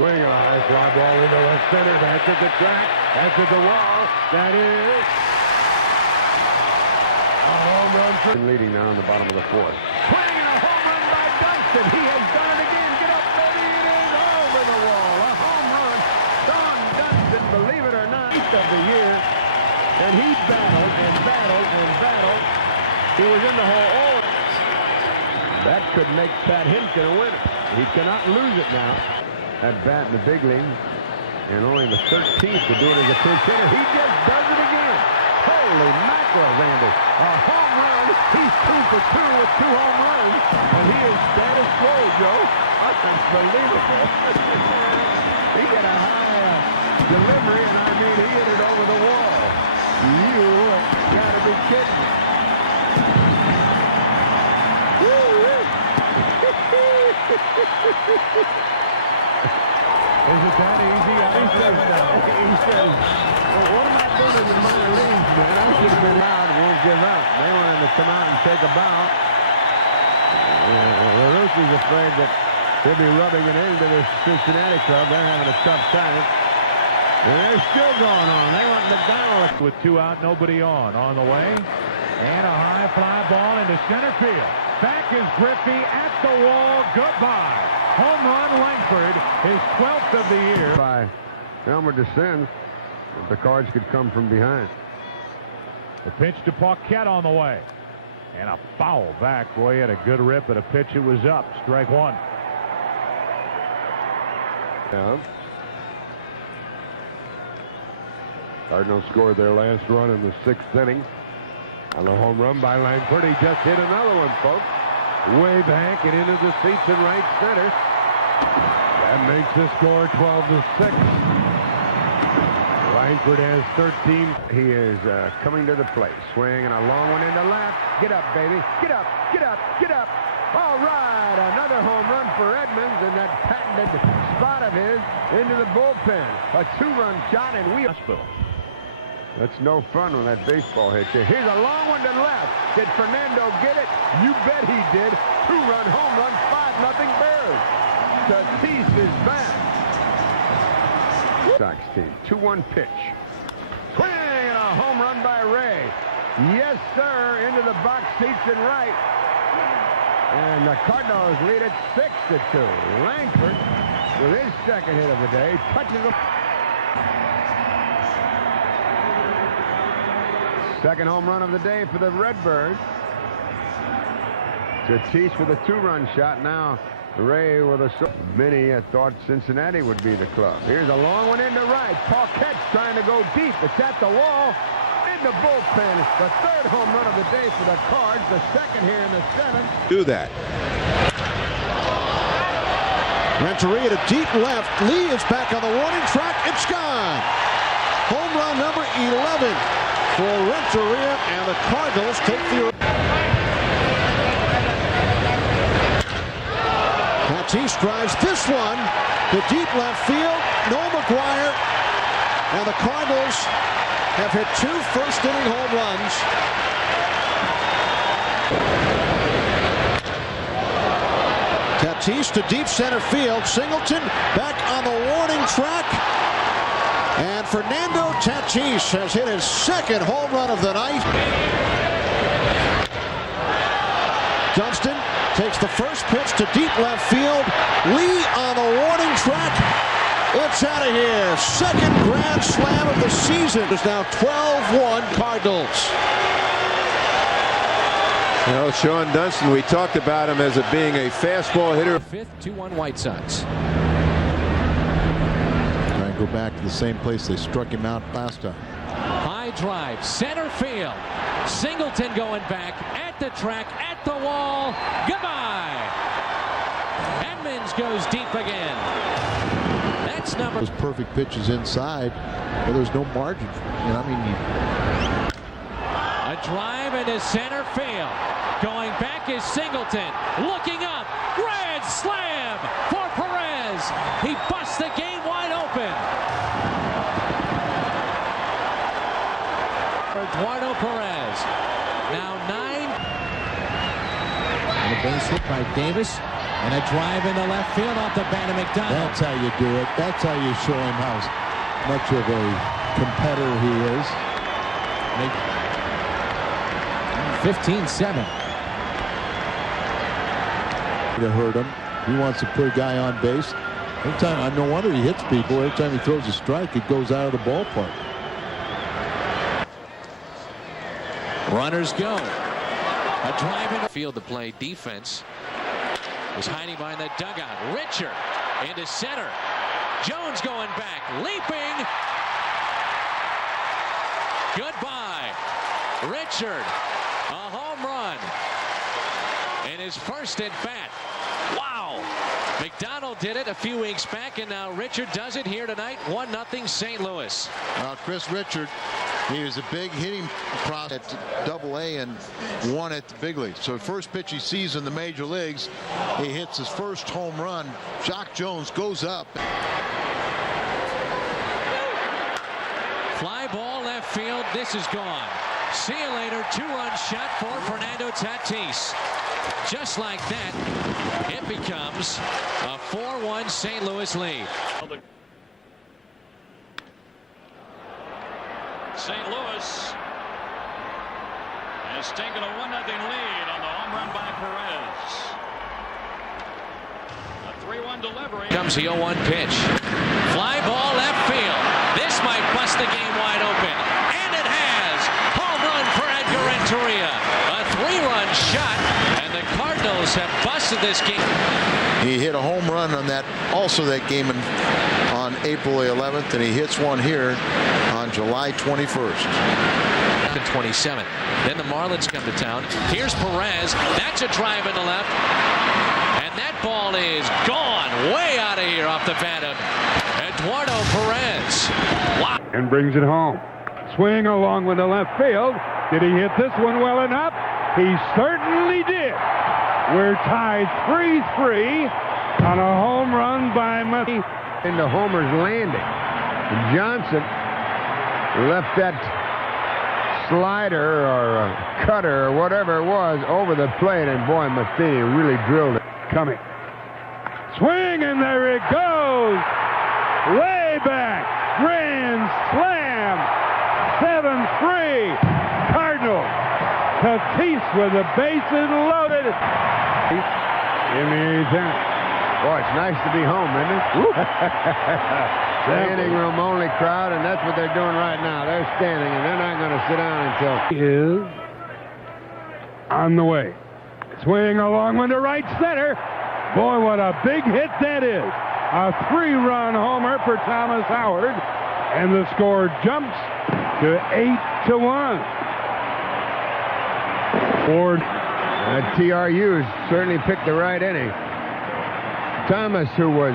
Swing a high fly ball into left center. That's at the track. That's at the wall. That is a home run for leading now in the bottom of the 4th. Swing and a home run by Dunston. He has done it again. Get up, baby. It is over the wall. A home run. Don Dunston, believe it or not, of the year. And he battled and battled and battled. He was in the hole. That could make Pat Hinton a winner. He cannot lose it now. At bat in the big league, and only the 13th to do it as a pinch hitter. He just does it again. Holy mackerel, Randy. A home run. He's 2 for 2 with 2 home runs. And he is status quo, Joe. Unbelievable. He got a high delivery, and I mean, he hit it over the wall. You gotta be kidding. Is it that easy? He says, well, what am I doing in the minor leagues, man? I should have been out and won't give up. They want him to come out and take a bow. LaRussi's afraid that he'll be rubbing it into the Cincinnati club. They're having a tough time. And they're still going on. They want McDonald. With 2 out, nobody on the way. And a high fly ball into center field. Back is Griffey at the wall. Goodbye. Home run Langford, his 12th of the year. By Elmer descends. The Cards could come from behind. The pitch to Paquette on the way. And a foul back. Boy, he had a good rip at a pitch. It was up. Strike 1. Yeah. Cardinals scored their last run in the 6th inning. On a home run by Langford. He just hit another one, folks. Way back and into the seats in right center. That makes the score 12-6. Langford has 13. He is coming to the plate. Swing and a long one into left. Get up, baby. Get up, get up, get up. All right, another home run for Edmonds, and that patented spot of his into the bullpen. A 2-run shot, and we... That's no fun when that baseball hits you. Here's a long one to left. Did Fernando get it? You bet he did. 2-run home run, 5-0 Bears. Tatis is back. Sox team. 2-1 pitch. Swing and a home run by Ray. Yes, sir. Into the box seats and right. And the Cardinals lead it 6-2. Langford, with his second hit of the day, touches the... Second home run of the day for the Redbirds. Tatis with a 2-run shot. Now Ray with a... Many thought Cincinnati would be the club. Here's a long one into right. Paquette's trying to go deep. It's at the wall. In the bullpen. The 3rd home run of the day for the Cards. The 2nd here in the 7th. Do that. Renteria to deep left. Lee is back on the warning track. It's gone. Home run number 11 for Renteria, and the Cardinals take the... Tatis drives this one to deep left field. No Maguire, and the Cardinals have hit 2 first-inning home runs. Tatis to deep center field. Singleton back on the warning track. And Fernando Tatis has hit his 2nd home run of the night. Dunston takes the first pitch to deep left field. Lee on the warning track. It's out of here. 2nd grand slam of the season. It's now 12-1 Cardinals. You know, Sean Dunston, we talked about him as being a fastball hitter. 5th, 2-1 White Sox. Go back to the same place they struck him out last time. High drive, center field. Singleton going back at the track, at the wall. Goodbye. Edmonds goes deep again. That's number... Those perfect pitches inside, but there's no margin. You know, I mean, a drive into center field. Going back is Singleton. Looking up. Grand slam for Perez. He busts the game wide open. Eduardo Perez. Now 9. And a base hit by Davis. And a drive into left field off the bat of McDonald. That's how you do it. That's how you show him how much of a competitor he is. 15-7. To hurt him. He wants to put a guy on base. Every time, no wonder he hits people. Every time he throws a strike, it goes out of the ballpark. Runners go. A drive into field to play defense. Was hiding behind the dugout. Richard into center. Jones going back. Leaping. Goodbye. Richard. A home run. And his first at bat. Wow. McDonald did it a few weeks back, and now Richard does it here tonight. 1-0 St. Louis. Chris Richard, he was a big hitting prospect at Double-A and won at the big leagues. So first pitch he sees in the major leagues, he hits his first home run. Jock Jones goes up. Fly ball left field. This is gone. See you later. 2-run shot for Fernando Tatis. Just like that, it becomes a 4-1 St. Louis lead. St. Louis has taken a 1-0 lead on the home run by Perez. A 3-1 delivery. Comes the 0-1 pitch. Fly ball left field. This might bust the game wide open. And it has. Home run for Edgar Renteria. A 3-run shot. And the Cardinals have busted this game. He hit a home run on that game on April 11th, and he hits one here on July 21st. 27. Then the Marlins come to town. Here's Perez. That's a drive in the left. And that ball is gone. Way out of here off the bat of Eduardo Perez. Wow. And brings it home. Swing along with the left field. Did he hit this one well enough? He certainly did. We're tied 3-3 on a home run by Murphy. In the Homer's Landing. Johnson left that slider or cutter or whatever it was over the plate, and boy, Matheny really drilled it. Coming. Swing, and there it goes. Way back. Grand slam. 7-3. Cardinals. Tatis with the bases loaded. In the 8th. Boy, it's nice to be home, isn't it? Standing room only crowd, and that's what they're doing right now. They're standing, and they're not going to sit down until... He is on the way. Swing along with the right center. Boy, what a big hit that is. A 3-run homer for Thomas Howard, and the score jumps to 8-1. Ford. TRU certainly picked the right inning. Thomas, who was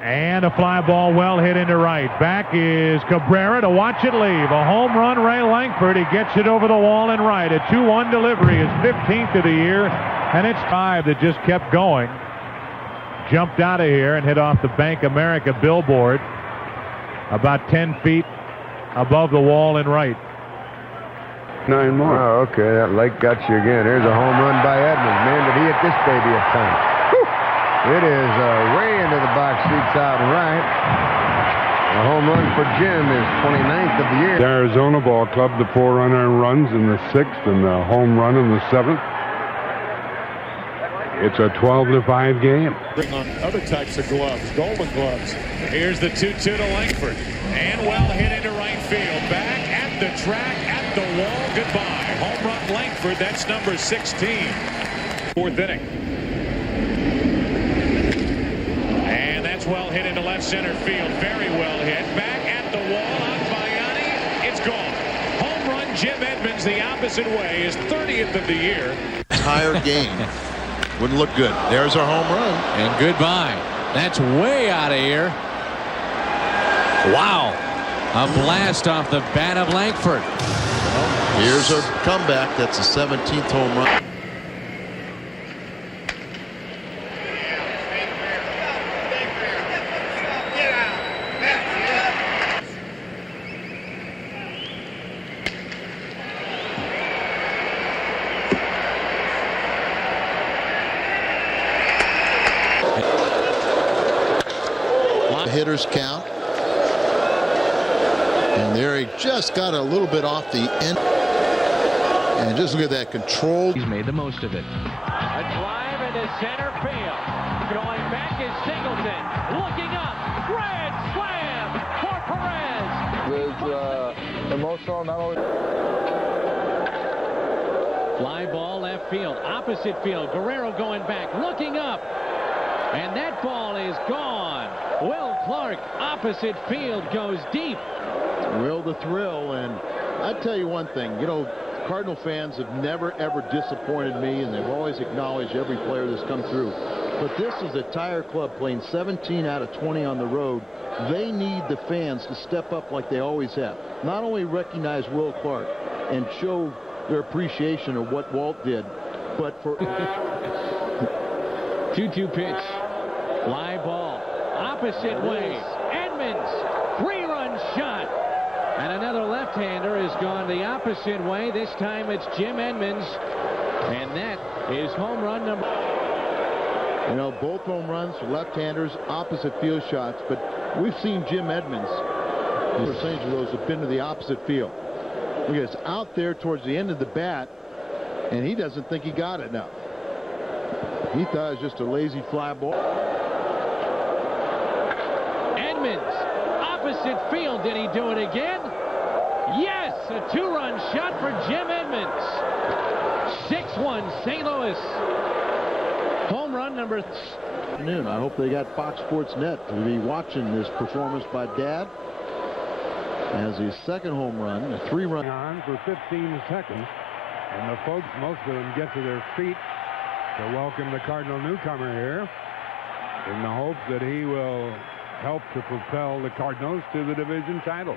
and a fly ball well hit into right. Back is Cabrera to watch it leave. A home run, Ray Langford. He gets it over the wall and right. A 2-1 delivery, his 15th of the year, and it's 5 that just kept going. Jumped out of here and hit off the Bank America billboard about 10 feet above the wall and right. 9 more. Oh, okay. That Lake got you again. There's a home run by Edmonds. Man, did he hit this baby a ton. It is way into the box seats out right. A home run for Jim is 29th of the year. The Arizona Ball Club, the 4 unearned runs in the 6th and the home run in the 7th. It's a 12-5 game. Bring on other types of gloves, golden gloves. Here's the 2-2 to Langford. And well hit into right field. Back at the track, at the wall. Goodbye. Home run Langford. That's number 16. 4th inning. And that's well hit into left center field. Very well hit. Back at the wall on Bayani. It's gone. Home run Jim Edmonds the opposite way. His 30th of the year. Entire game. Wouldn't look good. There's our home run. And goodbye. That's way out of here. Wow. A blast off the bat of Langford. Here's our comeback. That's the 17th home run. Hitters count. And there he just got a little bit off the end. And just look at that control. He's made the most of it. A drive into center field. Going back is Singleton. Looking up. Grand slam for Perez. It's emotional, not only... Fly ball left field. Opposite field. Guerrero going back. Looking up. And that ball is gone. Will Clark, opposite field, goes deep. Will the thrill. And I tell you one thing, you know, Cardinal fans have never, ever disappointed me, and they've always acknowledged every player that's come through. But this is a tire club playing 17 out of 20 on the road. They need the fans to step up like they always have. Not only recognize Will Clark and show their appreciation of what Walt did, but for... 2-2 pitch. Fly ball. Opposite way. And Edmonds, 3-run shot. And another left-hander has gone the opposite way. This time it's Jim Edmonds. And that is home run number. You know, both home runs, left-handers, opposite field shots. But we've seen Jim Edmonds, the percentage of those have been to the opposite field. Look, it's out there towards the end of the bat, and he doesn't think he got it now. He thought it was just a lazy fly ball. Edmonds, opposite field. Did he do it again? Yes, a 2-run shot for Jim Edmonds. 6-1 St. Louis. Home run number. I hope they got Fox Sports Net to be watching this performance by Dad. As his second home run, a 3-run. On for 15 seconds. And the folks, most of them, get to their feet to welcome the Cardinal newcomer here in the hopes that he will help to propel the Cardinals to the division title.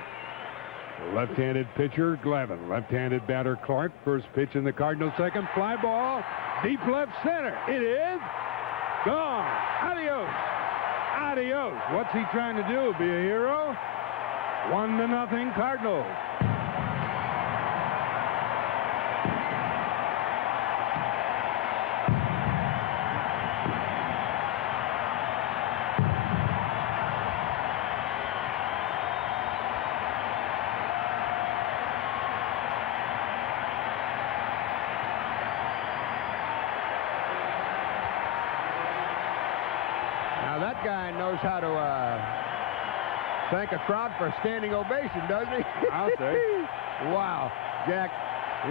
The left-handed pitcher, Glavin. Left-handed batter, Clark. First pitch in the Cardinals' second. Fly ball. Deep left center. It is gone. Adios. Adios. What's he trying to do? Be a hero? 1-0 Cardinals. Now that guy knows how to thank a crowd for a standing ovation, doesn't he? I'll say. Wow, Jack,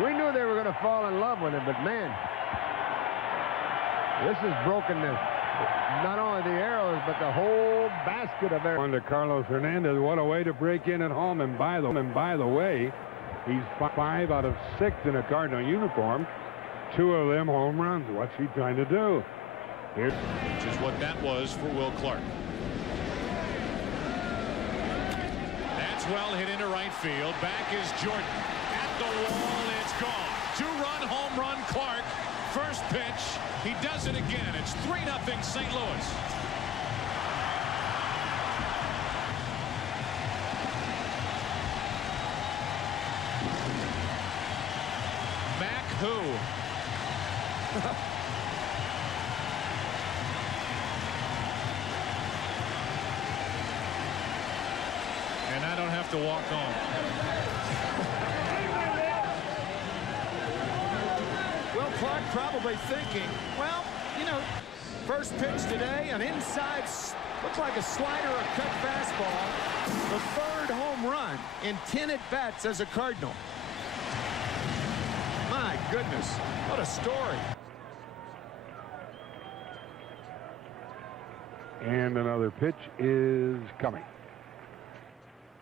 we knew they were going to fall in love with him, but man, this has broken not only the arrows, but the whole basket of arrows. On to Carlos Hernandez. What a way to break in at home. And by the way, he's 5 out of 6 in a Cardinal uniform. 2 of them home runs. What's he trying to do? Which is what that was for Will Clark. That's well hit into right field. Back is Jordan. At the wall, it's gone. 2-run home run, Clark. First pitch, he does it again. It's 3-0 St. Louis. Mac who? And I don't have to walk home. Well, Clark probably thinking, well, you know, first pitch today, an inside, looks like a slider or cut fastball. The 3rd home run in 10 at-bats as a Cardinal. My goodness, what a story. And another pitch is coming.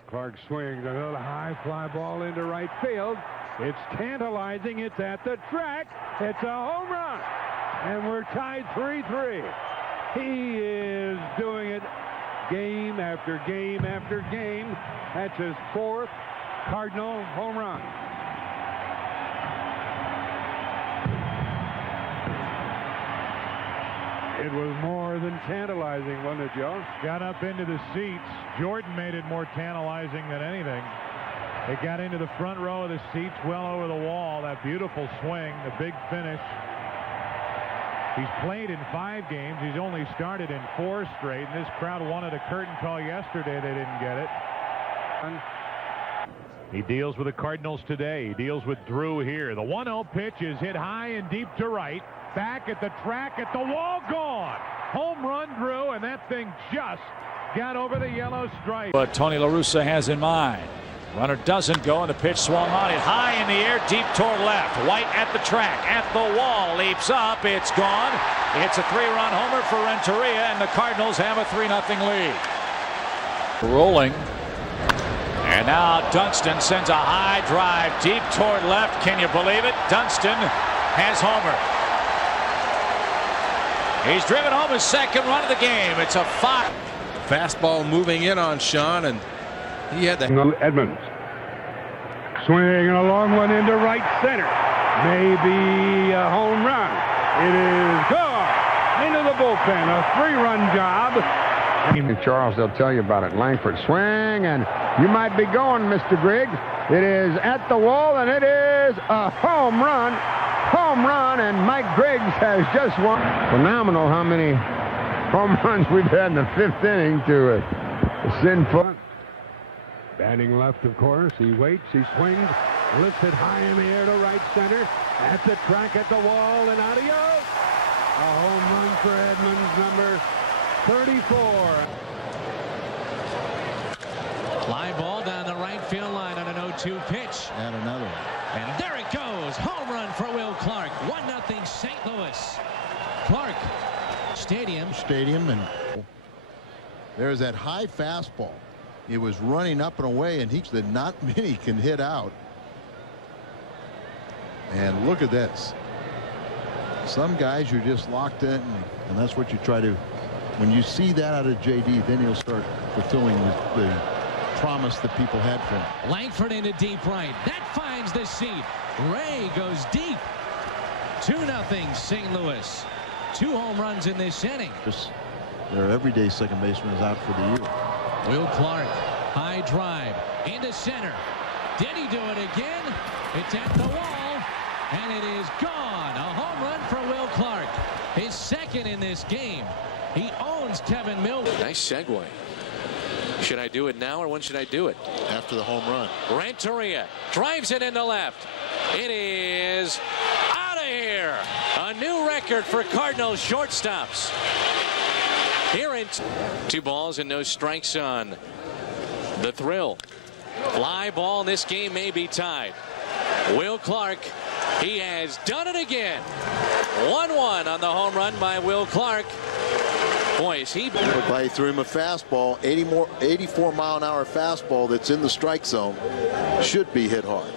Clark swings another high fly ball into right field. It's tantalizing. It's at the track. It's a home run. And we're tied 3-3. He is doing it game after game after game. That's his 4th Cardinal home run. It was more than tantalizing, wasn't it, Joe? Got up into the seats. Jordan made it more tantalizing than anything. It got into the front row of the seats, well over the wall. That beautiful swing, the big finish. He's played in 5 games. He's only started in 4 straight. And this crowd wanted a curtain call yesterday. They didn't get it. He deals with the Cardinals today. He deals with Drew here. The 1-0 pitch is hit high and deep to right. Back at the track, at the wall, gone. Home run, Drew, and that thing just got over the yellow stripe. What Tony La Russa has in mind. Runner doesn't go, and the pitch swung on it high in the air, deep toward left. White at the track, at the wall, leaps up. It's gone. It's a 3-run homer for Renteria, and the Cardinals have a 3-0 lead. Rolling. And now Dunston sends a high drive deep toward left. Can you believe it? Dunston has homered. He's driven home his 2nd run of the game. It's a 5. Fastball moving in on Sean, and he had the. Edmonds swinging a long one into right center. Maybe a home run. It is gone into the bullpen. A 3-run job Charles, they'll tell you about it. Langford swing, and you might be going, Mr. Griggs. It is at the wall, and it is a home run. Home run, and Mike Griggs has just won. Phenomenal how many home runs we've had in the 5th inning to send for. Batting left, of course. He waits, he swings, lifts it high in the air to right center. At the track, at the wall, and adios. A home run for Edmonds, number 34. Fly ball down the right field line on an 0-2 pitch. And another one. And there it goes. Home run for Will Clark. 1-0 St. Louis. Clark. Stadium, and there's that high fastball. It was running up and away, and that not many can hit out. And look at this. Some guys you're just locked in, and that's what you try to. When you see that out of JD, then he'll start fulfilling the promise that people had for him. Langford into deep right. That finds the seat. Ray goes deep. 2-0 St. Louis. 2 home runs in this inning. Their everyday second baseman is out for the year. Will Clark, high drive into center. Did he do it again? It's at the wall, and it is gone. A home run for Will Clark. His 2nd in this game. He owns Kevin Mills. Nice segue. Should I do it now, or when should I do it? After the home run. Renteria drives it into left. It is out of here. A new record for Cardinals shortstops. Here in 2 balls and no strikes on the Thrill. Fly ball, and this game may be tied. Will Clark, he has done it again. 1-1 on the home run by Will Clark. Boy, is he... Everybody threw him a fastball, 84-mile-an-hour fastball that's in the strike zone. Should be hit hard.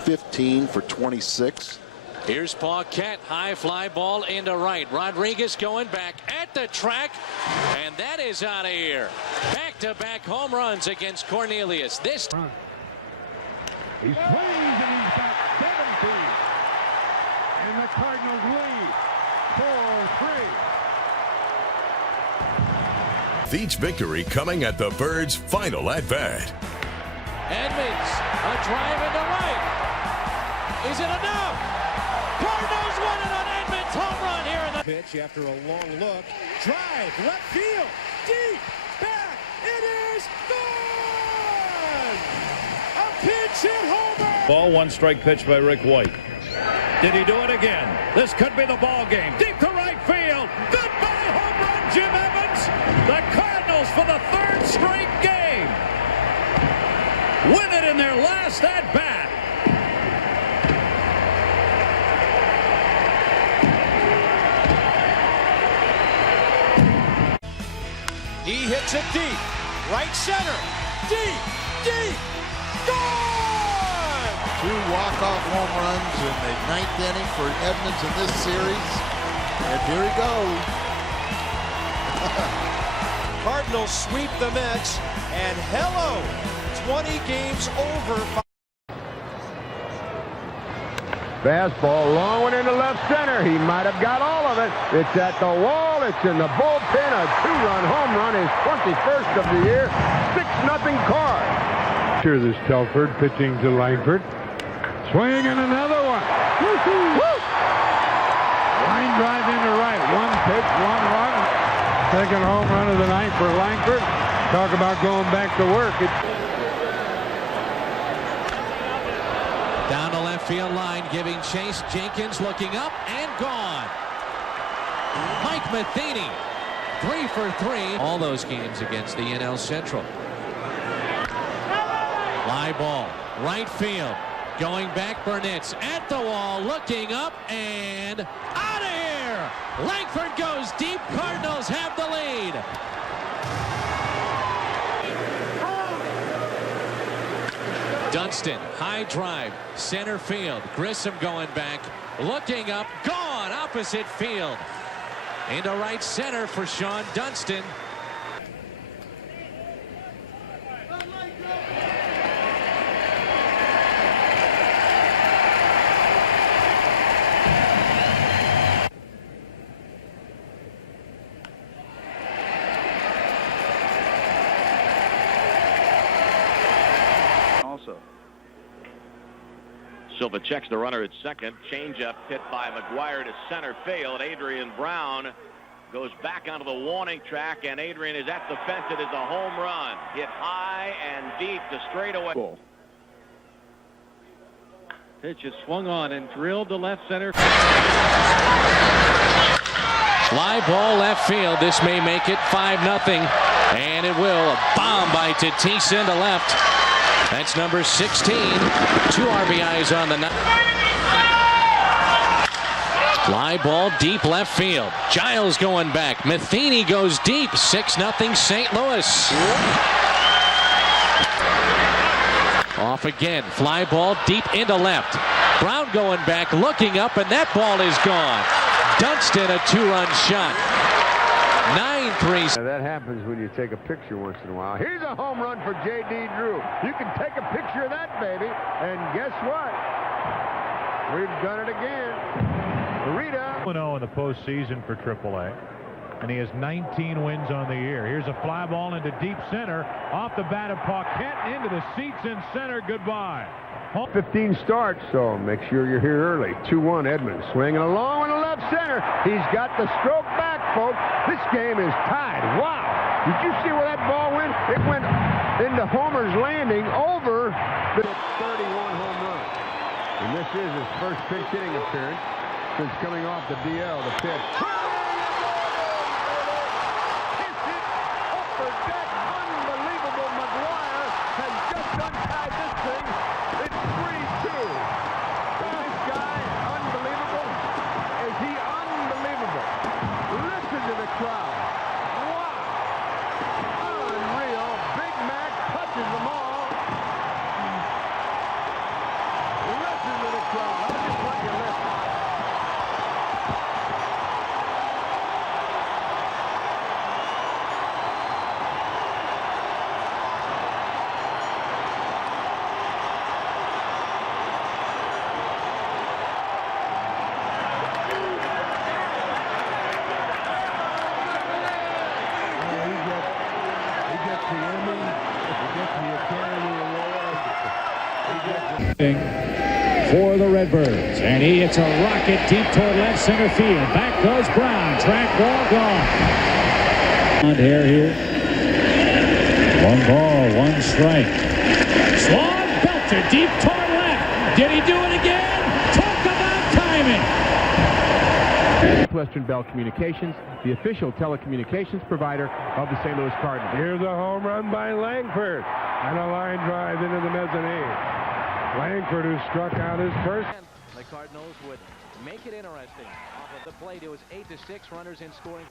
15 for 26. Here's Paquette, high fly ball into right. Rodriguez going back at the track, and that is out of here. Back-to-back home runs against Cornelius. This time. He swings, and he's got 17. And the Cardinals lead 4-3. Each victory coming at the Birds' final at-bat. Edmonds, a drive into right. Is it enough? Cardinals win it on Edmonds' home run here in the pitch after a long look. Drive, left field, deep, back. It is gone! A pinch hit homer! Ball, 1 strike pitch by Rick White. Did he do it again? This could be the ball game. Deep to right field. Goodbye, home run, Jim Evans. The Cardinals for the 3rd straight game win it in their last at-bat. He hits it deep, right center, deep, gone! 2 walk-off home runs in the 9th inning for Edmonds in this series. And here he goes. Cardinals sweep the Mets, and hello, 20 games over. Fastball, long one into left center. He might have got all of it. It's at the wall. It's in the bullpen. A 2-run home run, his 21st of the year. 6-0 Cards. Here is Telford pitching to Langford. Swing, and another one. Line drive into right. 1 pitch, 1 run. 2nd home run of the night for Langford. Talk about going back to work. down the left field line, giving chase. Jenkins looking up and gone. Mike Matheny, 3 for 3. All those games against the NL Central. Fly ball, right field. Going back, Burnett's at the wall, looking up, and out of here! Langford goes deep. Cardinals have the lead. Dunston, high drive, center field. Grissom going back, looking up, gone opposite field. Into right center for Sean Dunston. Silva checks the runner at second. Changeup hit by Maguire to center field. Adrian Brown goes back onto the warning track, and Adrian is at the fence. It is a home run. Hit high and deep to straightaway. Pitch is swung on and drilled to left center. Fly ball left field. This may make it 5-0. And it will. A bomb by Tatis into left. That's number 16. 2 RBIs on the night. Fly ball deep left field. Giles going back. Matheny goes deep. 6-0 St. Louis. Off again. Fly ball deep into left. Brown going back, looking up, and that ball is gone. Dunston a 2-run shot. 9-3. That happens when you take a picture once in a while. Here's a home run for J.D. Drew. You can take a picture of that, baby. And guess what? We've done it again. Rita. 1-0 in the postseason for AAA. And he has 19 wins on the year. Here's a fly ball into deep center. Off the bat of Paquette into the seats in center. Goodbye. 15 starts, so make sure you're here early. 2-1 Edmonds swinging along in the left center. He's got the stroke back, folks. This game is tied. Wow. Did you see where that ball went? It went into Homer's Landing over the 31 home run. And this is his first pinch hitting appearance since coming off the DL. The pitch. Upper deck. Unbelievable. Maguire has just untied this thing. It's 3-2. This guy, unbelievable. Is he unbelievable? Listen to the crowd. Wow. Unreal. Big Mac touches them all. Listen to the crowd. I'll just let you listen. For the Redbirds, and he hits a rocket deep toward left center field. Back goes Brown. Track ball gone. On here. 1 ball, 1 strike. Swung, belted deep toward left. Did he do it again? Talk about timing. Western Bell Communications, the official telecommunications provider of the St. Louis Cardinals. Here's a home run by Langford and a line drive into the mezzanine. Langford, who struck out his first. The Cardinals would make it interesting. Off of the plate, it was 8-6 runners in scoring.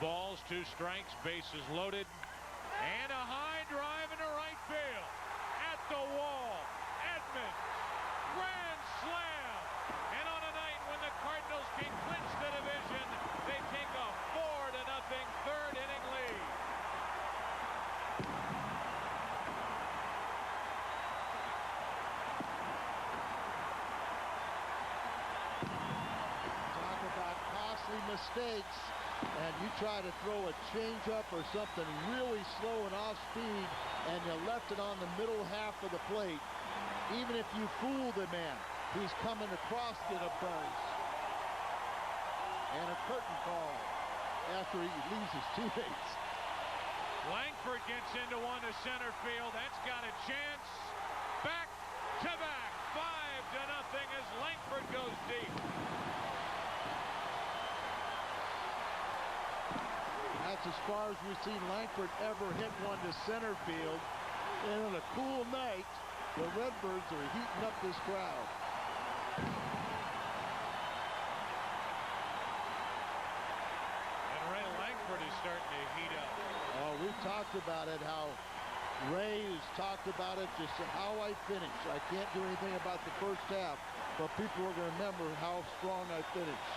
Balls, 2 strikes, bases loaded, and a high drive into right field. At the wall, Edmonds, grand slam. And on a night when the Cardinals can clinch the division, they take a 4-0 third inning lead. mistakes and you try to throw a changeup or something really slow and off speed and you left it on the middle half of the plate, even if you fool the man, he's coming across to the burns. And a curtain call after he leaves his teammates. Langford gets into one to center field. That's got a chance. Back to back. 5-0 as Langford goes deep. That's as far as we've seen Langford ever hit one to center field. And on a cool night, the Redbirds are heating up this crowd. And Ray Langford is starting to heat up. Oh, we've talked about it, how Ray has talked about it, just how I finish. I can't do anything about the first half, but people are going to remember how strong I finished.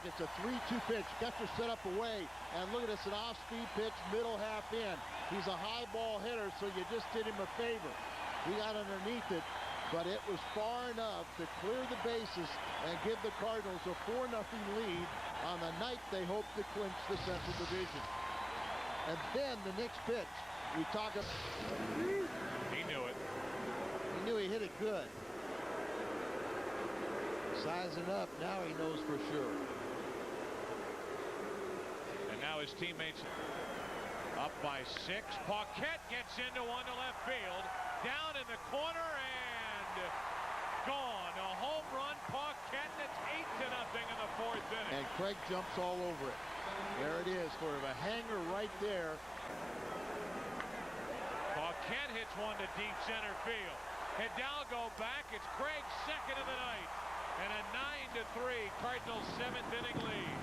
It's a 3-2 pitch. Getcher set up away, and look at this, an off-speed pitch, middle half in. He's a high ball hitter, so you just did him a favor. He got underneath it, but it was far enough to clear the bases and give the Cardinals a 4-0 lead on the night they hope to clinch the Central Division. And then the next pitch, we talk about... He knew it. He knew he hit it good. Sizing up, now he knows for sure. Now his teammates up by 6. Paquette gets into one to left field. Down in the corner and gone. A home run, Paquette. That's 8-0 in the 4th inning. And Craig jumps all over it. There it is, sort of a hanger right there. Paquette hits one to deep center field. Hidalgo back. It's Craig's second of the night. And a 9-3 Cardinals 7th inning lead.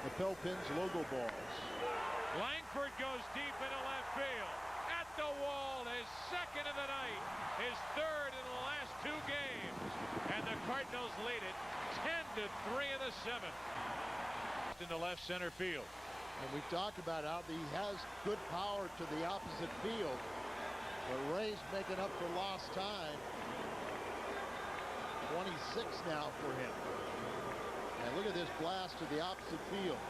Lapel pins, logo balls. Langford goes deep into left field. At the wall, his second of the night. His third in the last 2 games. And the Cardinals lead it 10-3 in the 7th. Into left center field. And we've talked about how he has good power to the opposite field. But Ray's making up for lost time. 26 now for him. And look at this blast to the opposite field.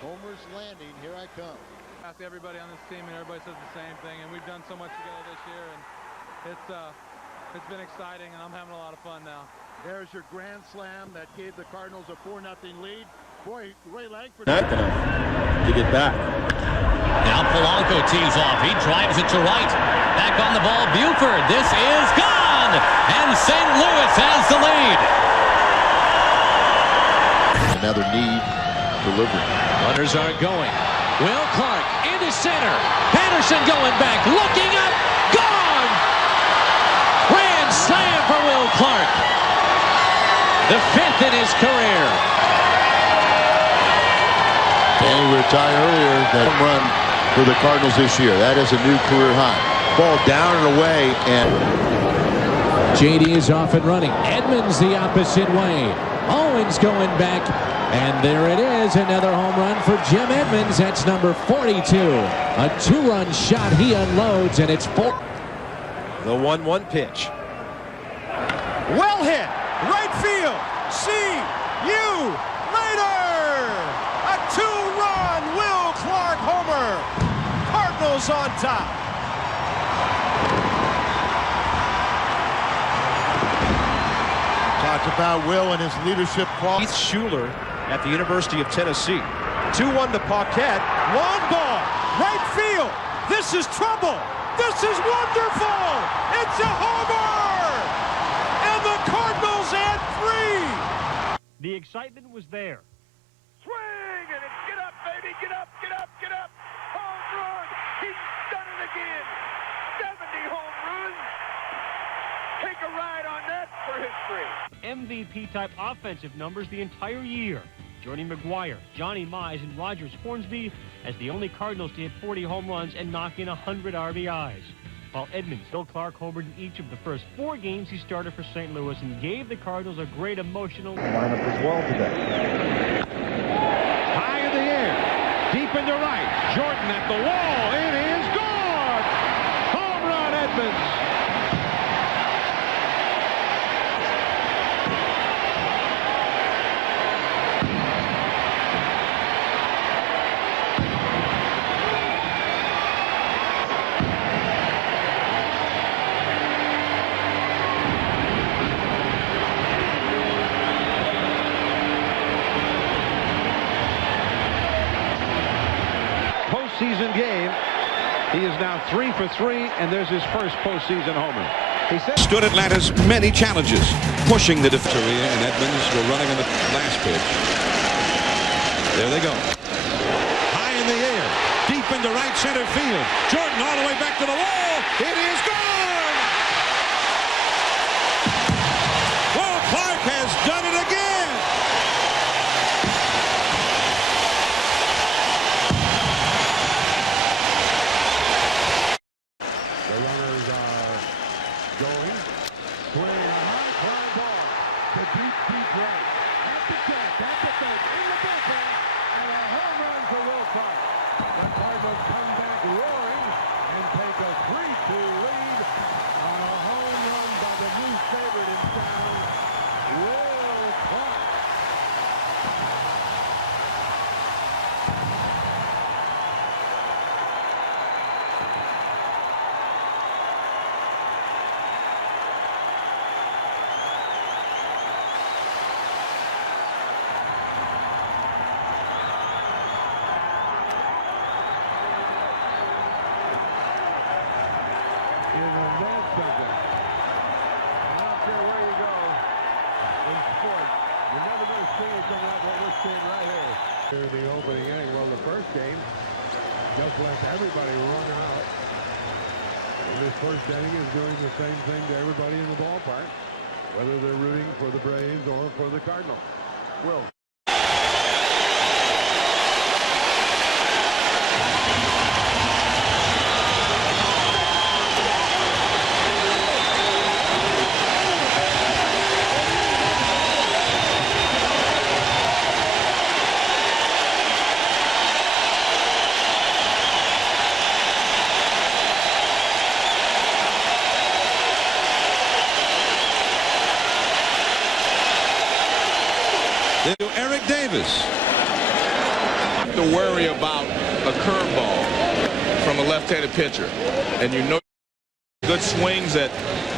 Homer's landing, here I come. Ask everybody on this team, and everybody says the same thing, and we've done so much together this year, and it's been exciting, and I'm having a lot of fun now. There's your grand slam that gave the Cardinals a 4-0 lead. Boy, Ray Langford. Not enough to get back. Now Polanco tees off. He drives it to right. Back on the ball, Buford. This is gone, and St. Louis has the lead. Another need delivery. Runners are going. Will Clark into center. Patterson going back, looking up, gone! Grand slam for Will Clark. The 5th in his career. And we were talking earlier that home run for the Cardinals this year. That is a new career high. Ball down and away, and JD is off and running. Edmonds the opposite way. Owens going back, and there it is, another home run for Jim Edmonds. That's number 42. A 2-run shot he unloads, and it's 4. The 1-1 pitch. Well hit, right field. See you later. A 2-run Will Clark homer. Cardinals on top. talked about Will and his leadership qualities. Keith Schuler at the University of Tennessee. 2-1 to Paquette. Long ball, right field. This is trouble. This is wonderful. It's a homer. And the Cardinals add 3. The excitement was there. Swing, and it's get up, baby, get up, get up, get up. Home run. He's done it again. 70 home runs. Take a ride on that for history. MVP-type offensive numbers the entire year, joining Maguire, Johnny Mize, and Rogers Hornsby as the only Cardinals to hit 40 home runs and knock in 100 RBIs. While Edmonds, Bill Clark homered in each of the first 4 games he started for St. Louis and gave the Cardinals a great emotional lineup as well today. High in the air, deep into right. Jordan at the wall. It is gone. Home run, Edmonds. postseason game. He is now 3 for 3, and there's his first postseason homer. He stood Atlanta's many challenges, pushing the victory, and Edmonds were running on the last pitch. There they go. High in the air, deep into right center field. Jordan all the way back to the wall. It is gone! Well, Clark has done it again! The runners are going. Swing a high fly ball to deep, deep right. At the catch, at the fence, in the bullpen, and a home run for Will Clark. The Cardinals come back roaring and take a 3-2 lead on a home run by the new favorite in town, Will Clark. Something. I don't care where you go in sports, you're never going to see anything like what we're seeing right here. Here the opening inning. Well, the first game just let everybody run out. And this first inning is doing the same thing to everybody in the ballpark, whether they're rooting for the Braves or for the Cardinals. Will. Eric Davis. To worry about a curveball from a left-handed pitcher, and you know good swings at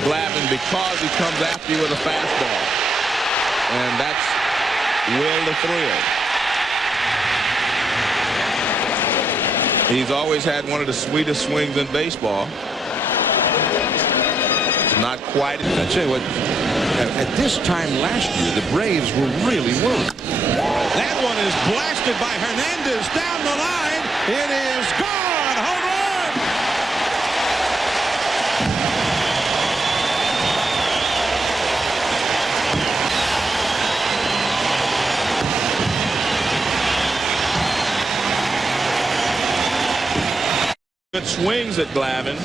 Glavine because he comes after you with a fastball, and that's Will the thrill. He's always had one of the sweetest swings in baseball. It's not quite. I tell you what, at this time last year, the Braves were really worried. That one is blasted by Hernandez down the line. It is gone. Home run. Good swings at Glavine.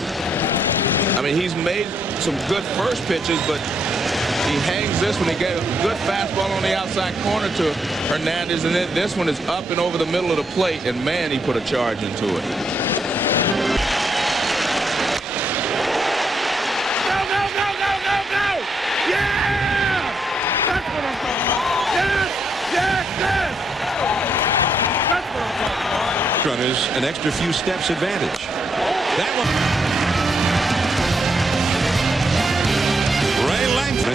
I mean, he's made some good first pitches, but he hangs this one. He gave a good fastball on the outside corner to Hernandez, and then this one is up and over the middle of the plate, and man, he put a charge into it. Go, go, go, go, go, go! Yeah! That's what I'm talking about. Yes, yes, yes! That's what I'm talking about. Runners an extra few steps advantage. That one.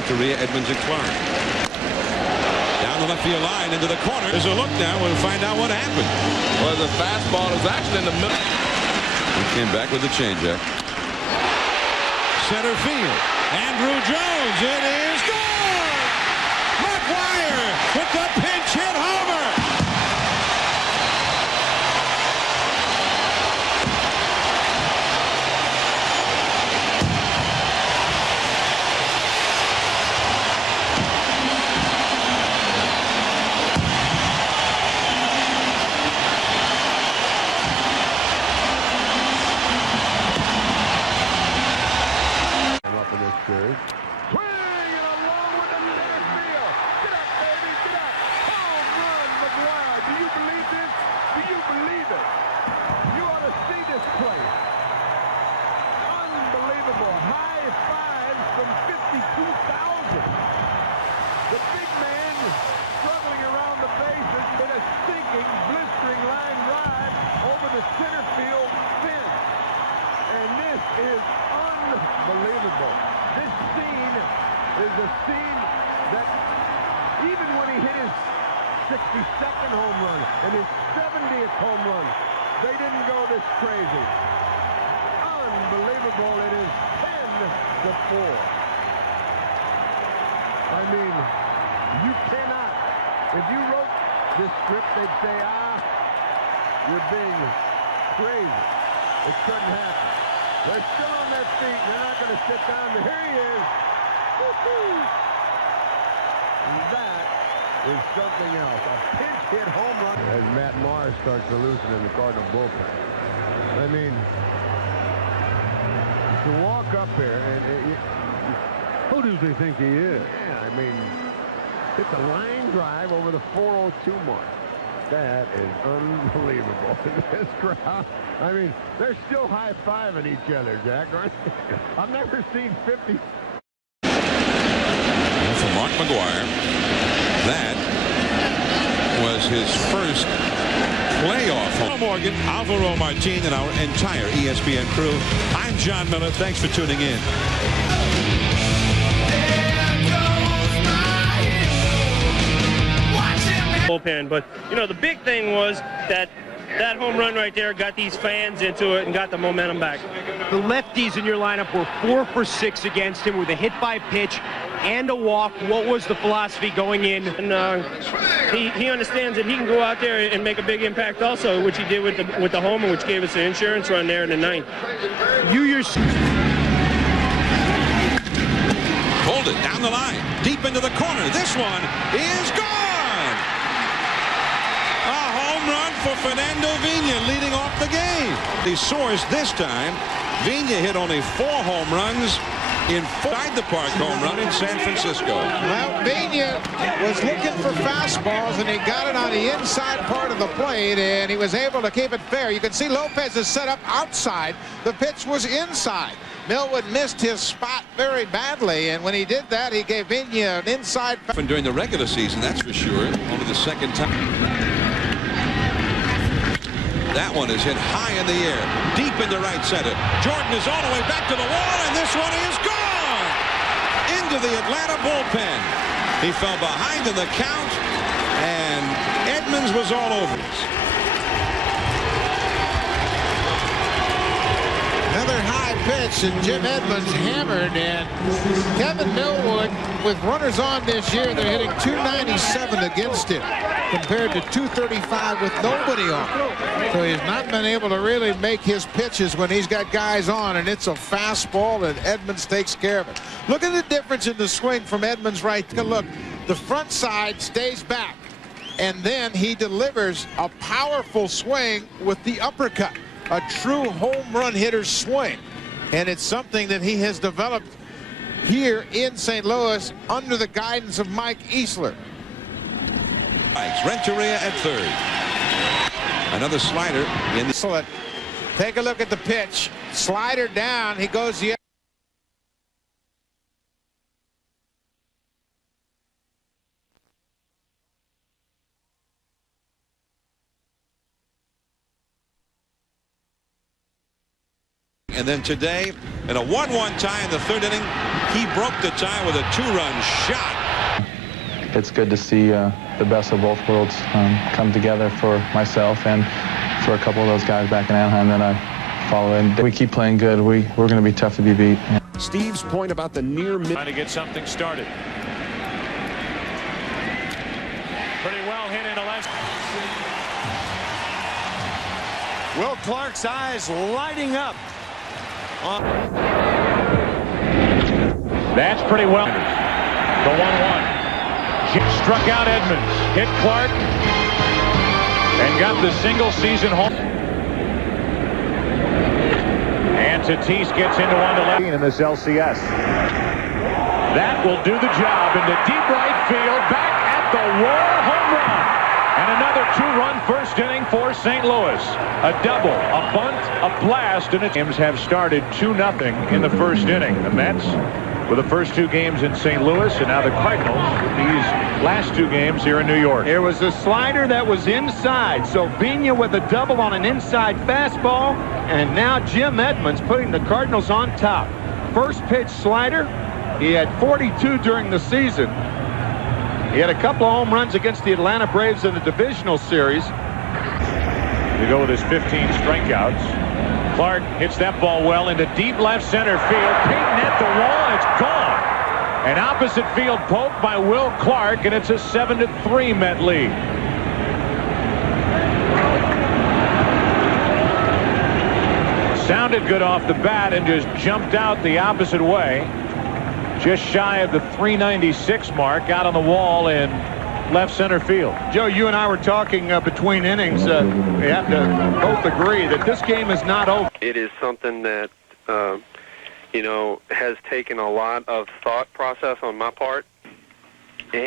To Rhea, Edmonds, and Clark. Down the left field line into the corner. There's a look now. We'll find out what happened. Well, the fastball is actually in the middle. He came back with the changeup. Center field. Andrew Jones. It is gone. Maguire with the pinch hit homer. Swing and along with the left field. Get up, baby, get up. Home run, Maguire. Do you believe this? Do you believe it? You ought to see this place. Unbelievable. High fives from 52,000. The big man struggling around the bases in a sinking, blistering line drive over the center field fence. And this is unbelievable. This scene is a scene that even when he hit his 62nd home run and his 70th home run, they didn't go this crazy. Unbelievable. It is 10-4. I mean, you cannot. If you wrote this script, they'd say, you're being crazy. It couldn't happen. They're still on their feet. They're not going to sit down. But here he is. Woo-hoo. And that is something else. A pinch hit home run. As Matt Morris starts to loosen in the Cardinal bullpen. I mean, to walk up there and who does he think he is? Yeah, I mean, it's a line drive over the 402 mark. That is unbelievable. This crowd, I mean, they're still high-fiving each other, Jack, right? I've never seen 50. For Mark Maguire, that was his first playoff home. Morgan, Alvaro Martin, and our entire ESPN crew. I'm John Miller. Thanks for tuning in. Bullpen, but you know the big thing was that home run right there got these fans into it and got the momentum back. The lefties in your lineup were 4 for 6 against him with a hit by pitch and a walk. What was the philosophy going in? And he understands that he can go out there and make a big impact also, which he did with the homer, which gave us an insurance run there in the ninth. Hold it down the line, deep into the corner. This one is gone. For Fernando Vina leading off the game. He soars this time. Vina hit only 4 home runs inside the park home run in San Francisco. Well, Vina was looking for fastballs, and he got it on the inside part of the plate, and he was able to keep it fair. You can see Lopez is set up outside. The pitch was inside. Millwood missed his spot very badly, and when he did that, he gave Vina an inside. And during the regular season, that's for sure. Only the second time. That one is hit high in the air, deep into right center. Jordan is all the way back to the wall, and this one is gone into the Atlanta bullpen. He fell behind in the count, and Edmonds was all over this. Another high pitch, and Jim Edmonds hammered, and Kevin Millwood, with runners on this year, they're hitting .297 against him compared to .235 with nobody on. So he's not been able to really make his pitches when he's got guys on, and it's a fastball, and Edmonds takes care of it. Look at the difference in the swing from Edmonds right. Look, the front side stays back, and then he delivers a powerful swing with the uppercut. A true home run hitter's swing, and it's something that he has developed here in St. Louis under the guidance of Mike Easler. Renteria at third. Another slider in the. Excellent. Take a look at the pitch. Slider down. He goes the. And then today, in a 1-1 tie in the third inning, he broke the tie with a 2-run shot. It's good to see the best of both worlds come together for myself and for a couple of those guys back in Anaheim that I follow. And we keep playing good. We're going to be tough to be beat. Steve's point about the near mid. Trying to get something started. Pretty well hit into left. Will Clark's eyes lighting up. That's pretty well. The 1-1. Struck out Edmonds, hit Clark, and got the single season home. And Tatis gets into one to left in this LCS. That will do the job into deep right field, back at the wall, home run. And another 2-run first inning for St. Louis. A double, a bunt, a blast, and its teams have started 2-0 in the first inning. The Mets with the first 2 games in St. Louis, and now the Cardinals with these last 2 games here in New York. It was a slider that was inside, so Vina with a double on an inside fastball, and now Jim Edmonds putting the Cardinals on top. First pitch slider. He had 42 during the season. He had a couple of home runs against the Atlanta Braves in the divisional series. to go with his 15 strikeouts. Clark hits that ball well into deep left center field. Peyton at the wall, and it's gone. An opposite field poke by Will Clark, and it's a 7-3 Met lead. Sounded good off the bat and just jumped out the opposite way. Just shy of the 396 mark, out on the wall in left center field. Joe, you and I were talking between innings. We have to both agree that this game is not over. It is something that, you know, has taken a lot of thought process on my part. And